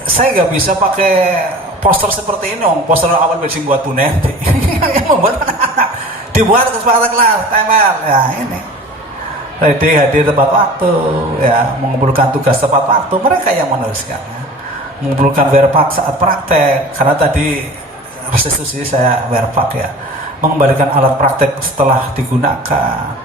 Saya nggak bisa pakai poster seperti ini, poster awal basic buat Bu Neti. Yang membuat anak-anak dibuat kesepakatan kelas, tempel ya ini. Ready hadir tepat waktu ya, mengumpulkan tugas tepat waktu, mereka yang menuliskan ya. Mengumpulkan verpak saat praktek, karena tadi restitusi saya verpak ya, mengembalikan alat praktek setelah digunakan,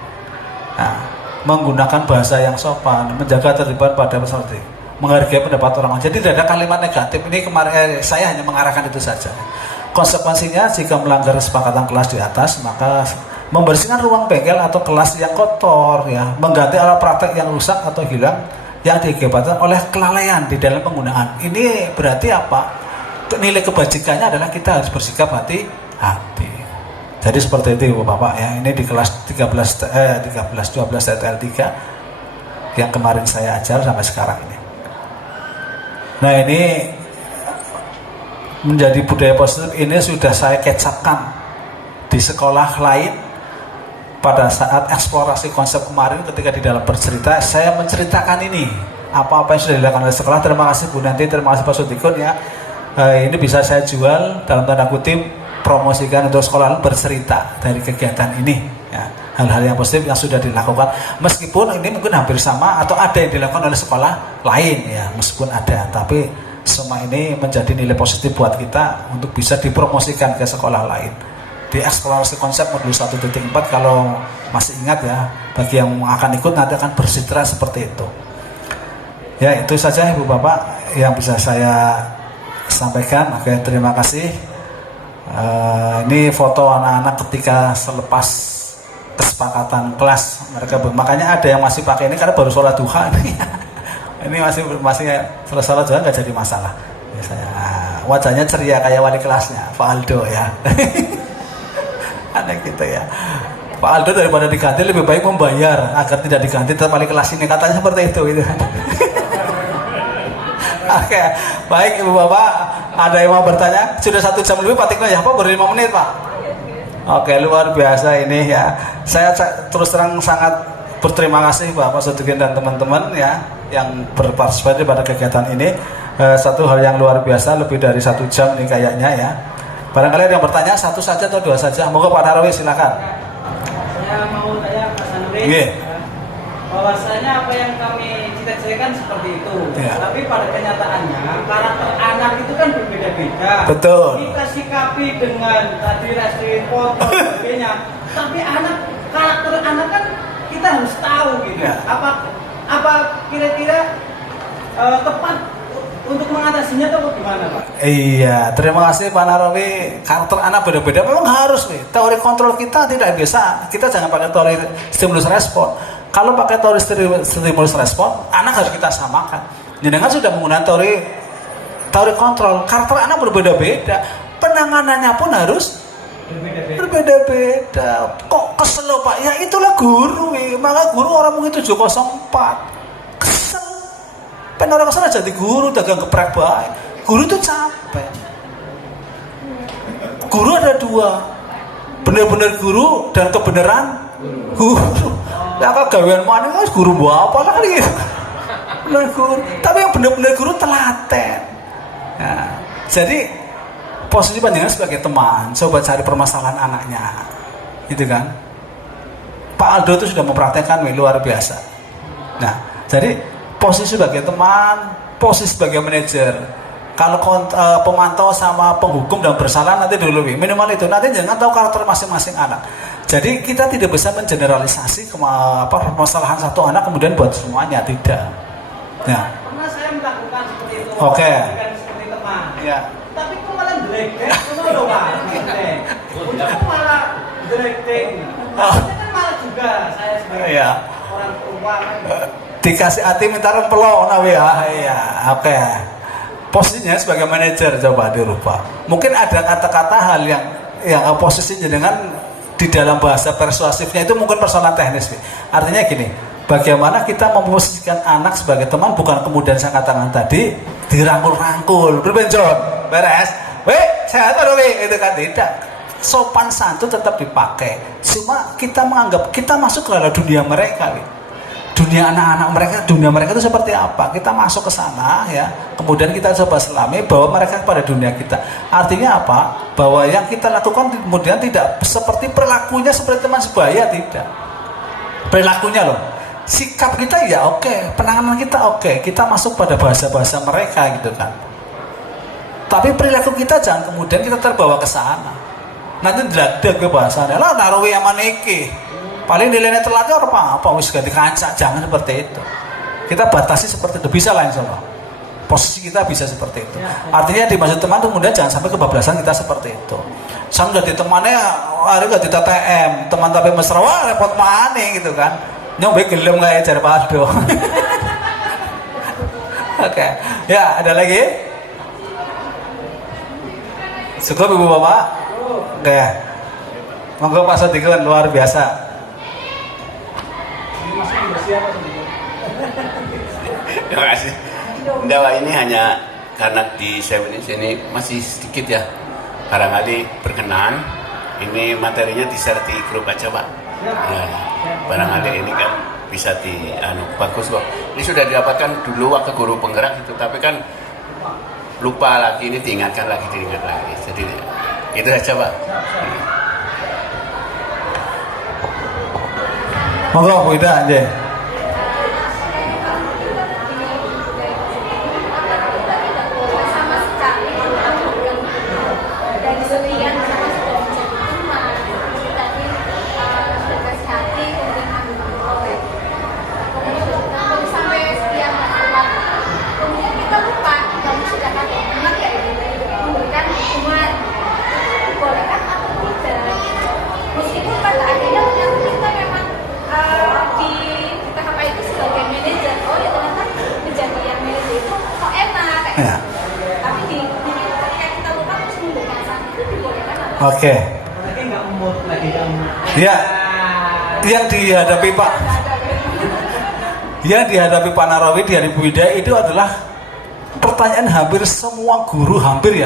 nah, menggunakan bahasa yang sopan, menjaga ketertiban pada peserta, menghargai pendapat orang lain. Jadi tidak ada kalimat negatif. Ini kemarin saya hanya mengarahkan itu saja. Konsekuensinya jika melanggar kesepakatan kelas di atas, maka membersihkan ruang bengkel atau kelas yang kotor ya, mengganti alat praktek yang rusak atau hilang yang diakibatkan oleh kelalaian di dalam penggunaan. Ini berarti apa? Nilai kebajikannya adalah kita harus bersikap hati-hati. Jadi seperti itu Bapak ya. Ini di kelas 12 TTL 3 yang kemarin saya ajar sampai sekarang ini. Nah, ini menjadi budaya positif ini sudah saya kecapkan di sekolah lain. Pada saat eksplorasi konsep kemarin ketika di dalam bercerita, saya menceritakan ini apa-apa yang sudah dilakukan oleh sekolah. Terima kasih Bu Nanti, terima kasih Pak Sudikun ya. Ini bisa saya jual dalam tanda kutip, promosikan untuk sekolah bercerita dari kegiatan ini ya. Hal-hal yang positif yang sudah dilakukan, meskipun ini mungkin hampir sama atau ada yang dilakukan oleh sekolah lain ya, meskipun ada, tapi semua ini menjadi nilai positif buat kita untuk bisa dipromosikan ke sekolah lain. Di eksplorasi konsep modul 1.4 kalau masih ingat ya, bagi yang akan ikut nanti akan bersitra seperti itu ya. Itu saja Ibu Bapak yang bisa saya sampaikan. Oke, terima kasih. Ini foto anak-anak ketika selepas kesepakatan kelas mereka, makanya ada yang masih pakai ini karena baru sholat duha ini masih selesai sholat duha nggak jadi masalah ya. Saya wajahnya ceria kayak wali kelasnya Pak Aldo ya. Aneh gitu ya. Pak Aldo daripada diganti lebih baik membayar agar tidak diganti tetap wali kelas ini, katanya seperti itu gitu. Oke, baik Ibu Bapak, ada yang mau bertanya? Sudah 1 jam lebih Pak Tikno ya Pak, baru 5 menit Pak. Oke, luar biasa ini ya. Saya terus terang sangat berterima kasih Bapak Sudikun dan teman-teman ya yang berpartisipasi pada kegiatan ini. Satu hal yang luar biasa, lebih dari 1 jam nih kayaknya ya. Barangkali ada yang bertanya, 1 saja atau 2 saja. Moga Pak Narawi silakan. Saya mau tanya Pak Sanuri, bahwasanya apa yang kami cita-citakan seperti itu, tapi pada kenyataannya karakter anak itu kan berbeda-beda. Betul. Kita sikapi dengan tadi restoran foto dan sebagainya, tapi karakter anak kan kita harus tahu gitu. Apa kira-kira tepat untuk mengatasinya atau gimana Pak? Iya, terima kasih Pak Narawi. Karakter anak beda-beda, memang harus nih. Teori kontrol kita tidak bisa. Kita jangan pakai teori stimulus respon. Kalau pakai teori stimulus respon, anak harus kita samakan. Jangan sudah menggunakan teori kontrol. Karakter anak berbeda-beda. Penanganannya pun harus berbeda-beda. Kok kesel Pak? Ya itulah guru. Maka guru orang mungkin 704. Orang kesana jadi guru dagang geprek baik. Guru itu capek. Guru ada 2, benar-benar guru dan kebenaran guru. Ya kalau gawean mana kan guru apa lah gitu. Benar guru. Tapi yang benar-benar guru telaten. Ya. Jadi posisi panjenengan sebagai teman, coba cari permasalahan anaknya, gitu kan? Pak Aldo itu sudah mempraktekkan luar biasa. Nah, jadi posisi sebagai teman, posisi sebagai manajer. Kalau pemantau sama penghukum dan bersalah nanti dulu minimal itu. Nanti jangan tahu karakter masing-masing anak. Jadi kita tidak bisa mengeneralisasi permasalahan satu anak kemudian buat semuanya, tidak. Ya. Pernah saya melakukan seperti itu. Oke. Seperti teman. Ya. Tapi kok malah jelek-jelek, loh Pak. Kok malah jelek-jelek. Harusnya kan malah juga saya sebagai orang tua. Dikasih hati minta rempelok nawi ya. Iya, oke. Posisinya sebagai manajer coba dirubah. Mungkin ada kata-kata hal yang posisinya dengan di dalam bahasa persuasifnya itu mungkin persoalan teknis. Artinya gini, bagaimana kita memposisikan anak sebagai teman, bukan kemudian saya katakan tadi dirangkul-rangkul, berbenjon, beres, sehat atau itu kan tidak. Sopan santun tetap dipakai. Cuma kita menganggap kita masuk ke dalam dunia mereka, dunia anak-anak mereka, dunia mereka itu seperti apa? Kita masuk ke sana ya, kemudian kita coba selami bahwa mereka pada dunia kita. Artinya apa? Bahwa yang kita lakukan kemudian tidak seperti perilakunya seperti teman sebaya, tidak. Perilakunya loh, sikap kita ya oke, penanganan kita oke, kita masuk pada bahasa-bahasa mereka gitu kan. Tapi perilaku kita jangan kemudian kita terbawa ke sana. Nanti deladak ke bahasanya, lah naruhi yang maniki. Paling nilainya telatnya apa wis ganti kancak, jangan seperti itu. Kita batasi seperti itu, bisa lah insyaallah. Posisi kita bisa seperti itu. Artinya dimaksud teman kemudian jangan sampai kebablasan kita seperti itu. Sang jadi temannya hari gak di TTM, teman tapi mesra, wah repot maning gitu kan. Nyoba gelem kayak jar pado. Oke. Ya, ada lagi? Cukup Ibu Bapak? Oke. Monggo Pak Sodikun, luar biasa. Terima kasih. Dakwah ini hanya karena di sini masih sedikit ya. Barangkali berkenan. Ini materinya di-share di grup aja Pak. Ya, barangkali ini kan bisa bagus kok. Ini sudah didapatkan dulu waktu guru penggerak itu, tapi kan lupa lagi, ini diingat lagi. Jadi itu saja Pak. Monggo Bu Ida aja. Oke. Ya, yang dihadapi Pak Narawi di hari Bu Ida itu adalah pertanyaan hampir semua guru, hampir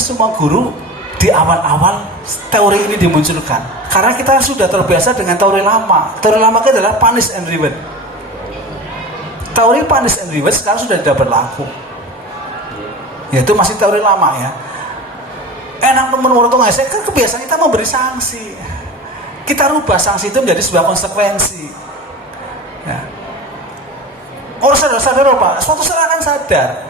semua guru di awal-awal teori ini dimunculkan. Karena kita sudah terbiasa dengan teori lama. Teori lama itu adalah punish and reward. Teori punish and reward sekarang sudah tidak berlaku. Yaitu masih teori lama ya. Enak menurut saya kan kebiasaan kita memberi sanksi. Kita rubah sanksi itu menjadi sebuah konsekuensi. Ya. Orang sadar Pak, suatu saat akan sadar.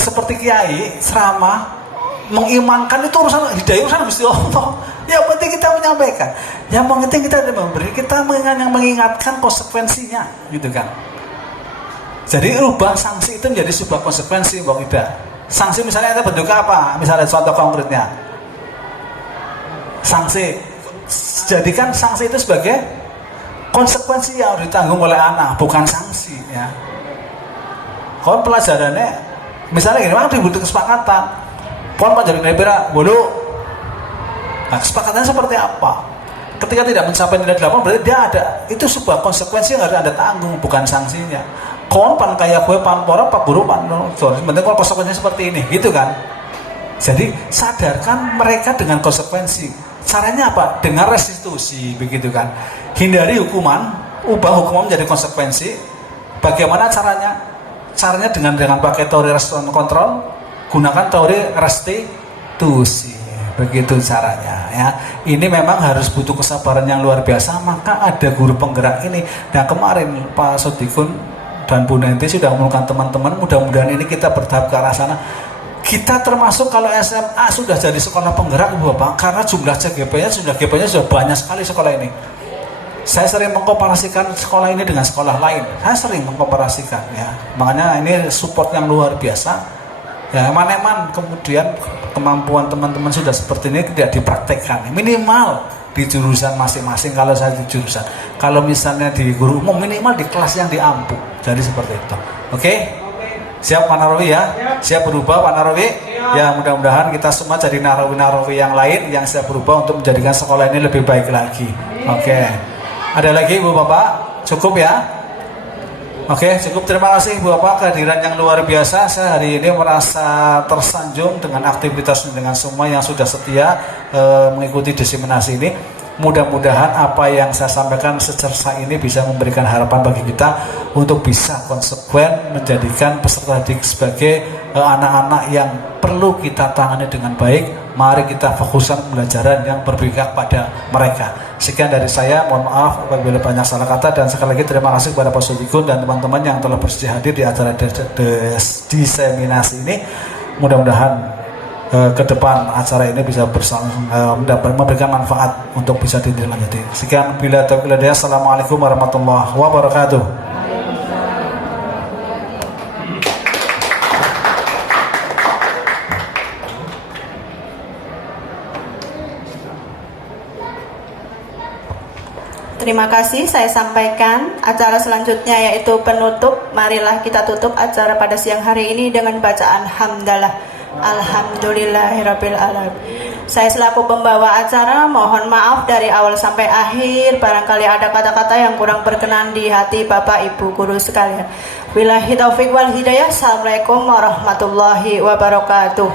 Seperti kiai ceramah mengimankan itu urusan hidayah, urusan Gusti Allah. Yang penting kita menyampaikan, yang penting kita memberi, kita mengingatkan konsekuensinya, gitu kan. Jadi rubah sanksi itu menjadi sebuah konsekuensi, Bang Ida. Sanksi misalnya itu bentuknya apa? Misalnya contoh konkretnya. Sanksi, jadikan sanksi itu sebagai konsekuensi yang ditanggung oleh anak, bukan sanksi ya. Kalau pelajarannya, misalnya gini, memang dibutuhkan kesepakatan. Pon Pak jadi nebera, bodoh. Nah, kesepakatannya seperti apa? Ketika tidak mencapai nilai 8 berarti dia ada. Itu sebuah konsekuensi yang harus Anda tanggung, bukan sanksinya. Kon pan kayak gue pan pora pak guru pan penting kalau konsekuensinya seperti ini gitu kan. Jadi sadarkan mereka dengan konsekuensi. Caranya apa? Dengan restitusi begitu kan. Hindari hukuman, ubah hukuman menjadi konsekuensi. Bagaimana caranya? Caranya dengan pakai teori respon kontrol, gunakan teori restitusi. Begitu caranya ya. Ini memang harus butuh kesabaran yang luar biasa. Maka ada guru penggerak ini. Dan kemarin Pak Sodikun dan Bu Nenti sudah mengumumkan teman-teman, mudah-mudahan ini kita bertahap ke arah sana. kita termasuk kalau SMA sudah jadi sekolah penggerak Ibu Bapak, karena jumlah CGP-nya sudah banyak sekali sekolah ini. Saya sering mengkomparasikan sekolah ini dengan sekolah lain. Saya sering mengkomparasikan ya. Makanya ini support yang luar biasa. Ya, eman-eman kemudian kemampuan teman-teman sudah seperti ini tidak dipraktekkan. Minimal di jurusan masing-masing, kalau saya di jurusan. Kalau misalnya di guru umum, minimal di kelas yang diampu. Jadi seperti itu. Oke? Siap Pak Narawi ya? Siap berubah Pak Narawi? Ya, mudah-mudahan kita semua jadi Narawi-Narawi yang lain yang siap berubah untuk menjadikan sekolah ini lebih baik lagi. Oke. Ada lagi Ibu Bapak? Cukup ya? Oke, cukup. Terima kasih Ibu Bapak kehadiran yang luar biasa. Saya hari ini merasa tersanjung dengan aktivitas dengan semua yang sudah setia mengikuti diseminasi ini. Mudah-mudahan apa yang saya sampaikan secerca ini bisa memberikan harapan bagi kita untuk bisa konsekuen menjadikan peserta didik sebagai anak-anak yang perlu kita tangani dengan baik. Mari kita fokuskan pembelajaran yang berpihak pada mereka. Sekian dari saya, mohon maaf apabila banyak salah kata, dan sekali lagi terima kasih kepada Pak Sudikun dan teman-teman yang telah bersedia hadir di acara diseminasi ini. Mudah-mudahan ke depan acara ini bisa memberikan manfaat untuk bisa ditindaklanjuti. Sekian, bila taufiq hidayah. Assalamualaikum warahmatullahi wabarakatuh. Terima kasih, saya sampaikan acara selanjutnya yaitu penutup. Marilah kita tutup acara pada siang hari ini dengan bacaan hamdalah. Alhamdulillahirabbil alamin. Saya selaku pembawa acara mohon maaf dari awal sampai akhir. Barangkali ada kata-kata yang kurang berkenan di hati Bapak Ibu guru sekalian. Billahi taufiq wal hidayah. Assalamualaikum warahmatullahi wabarakatuh.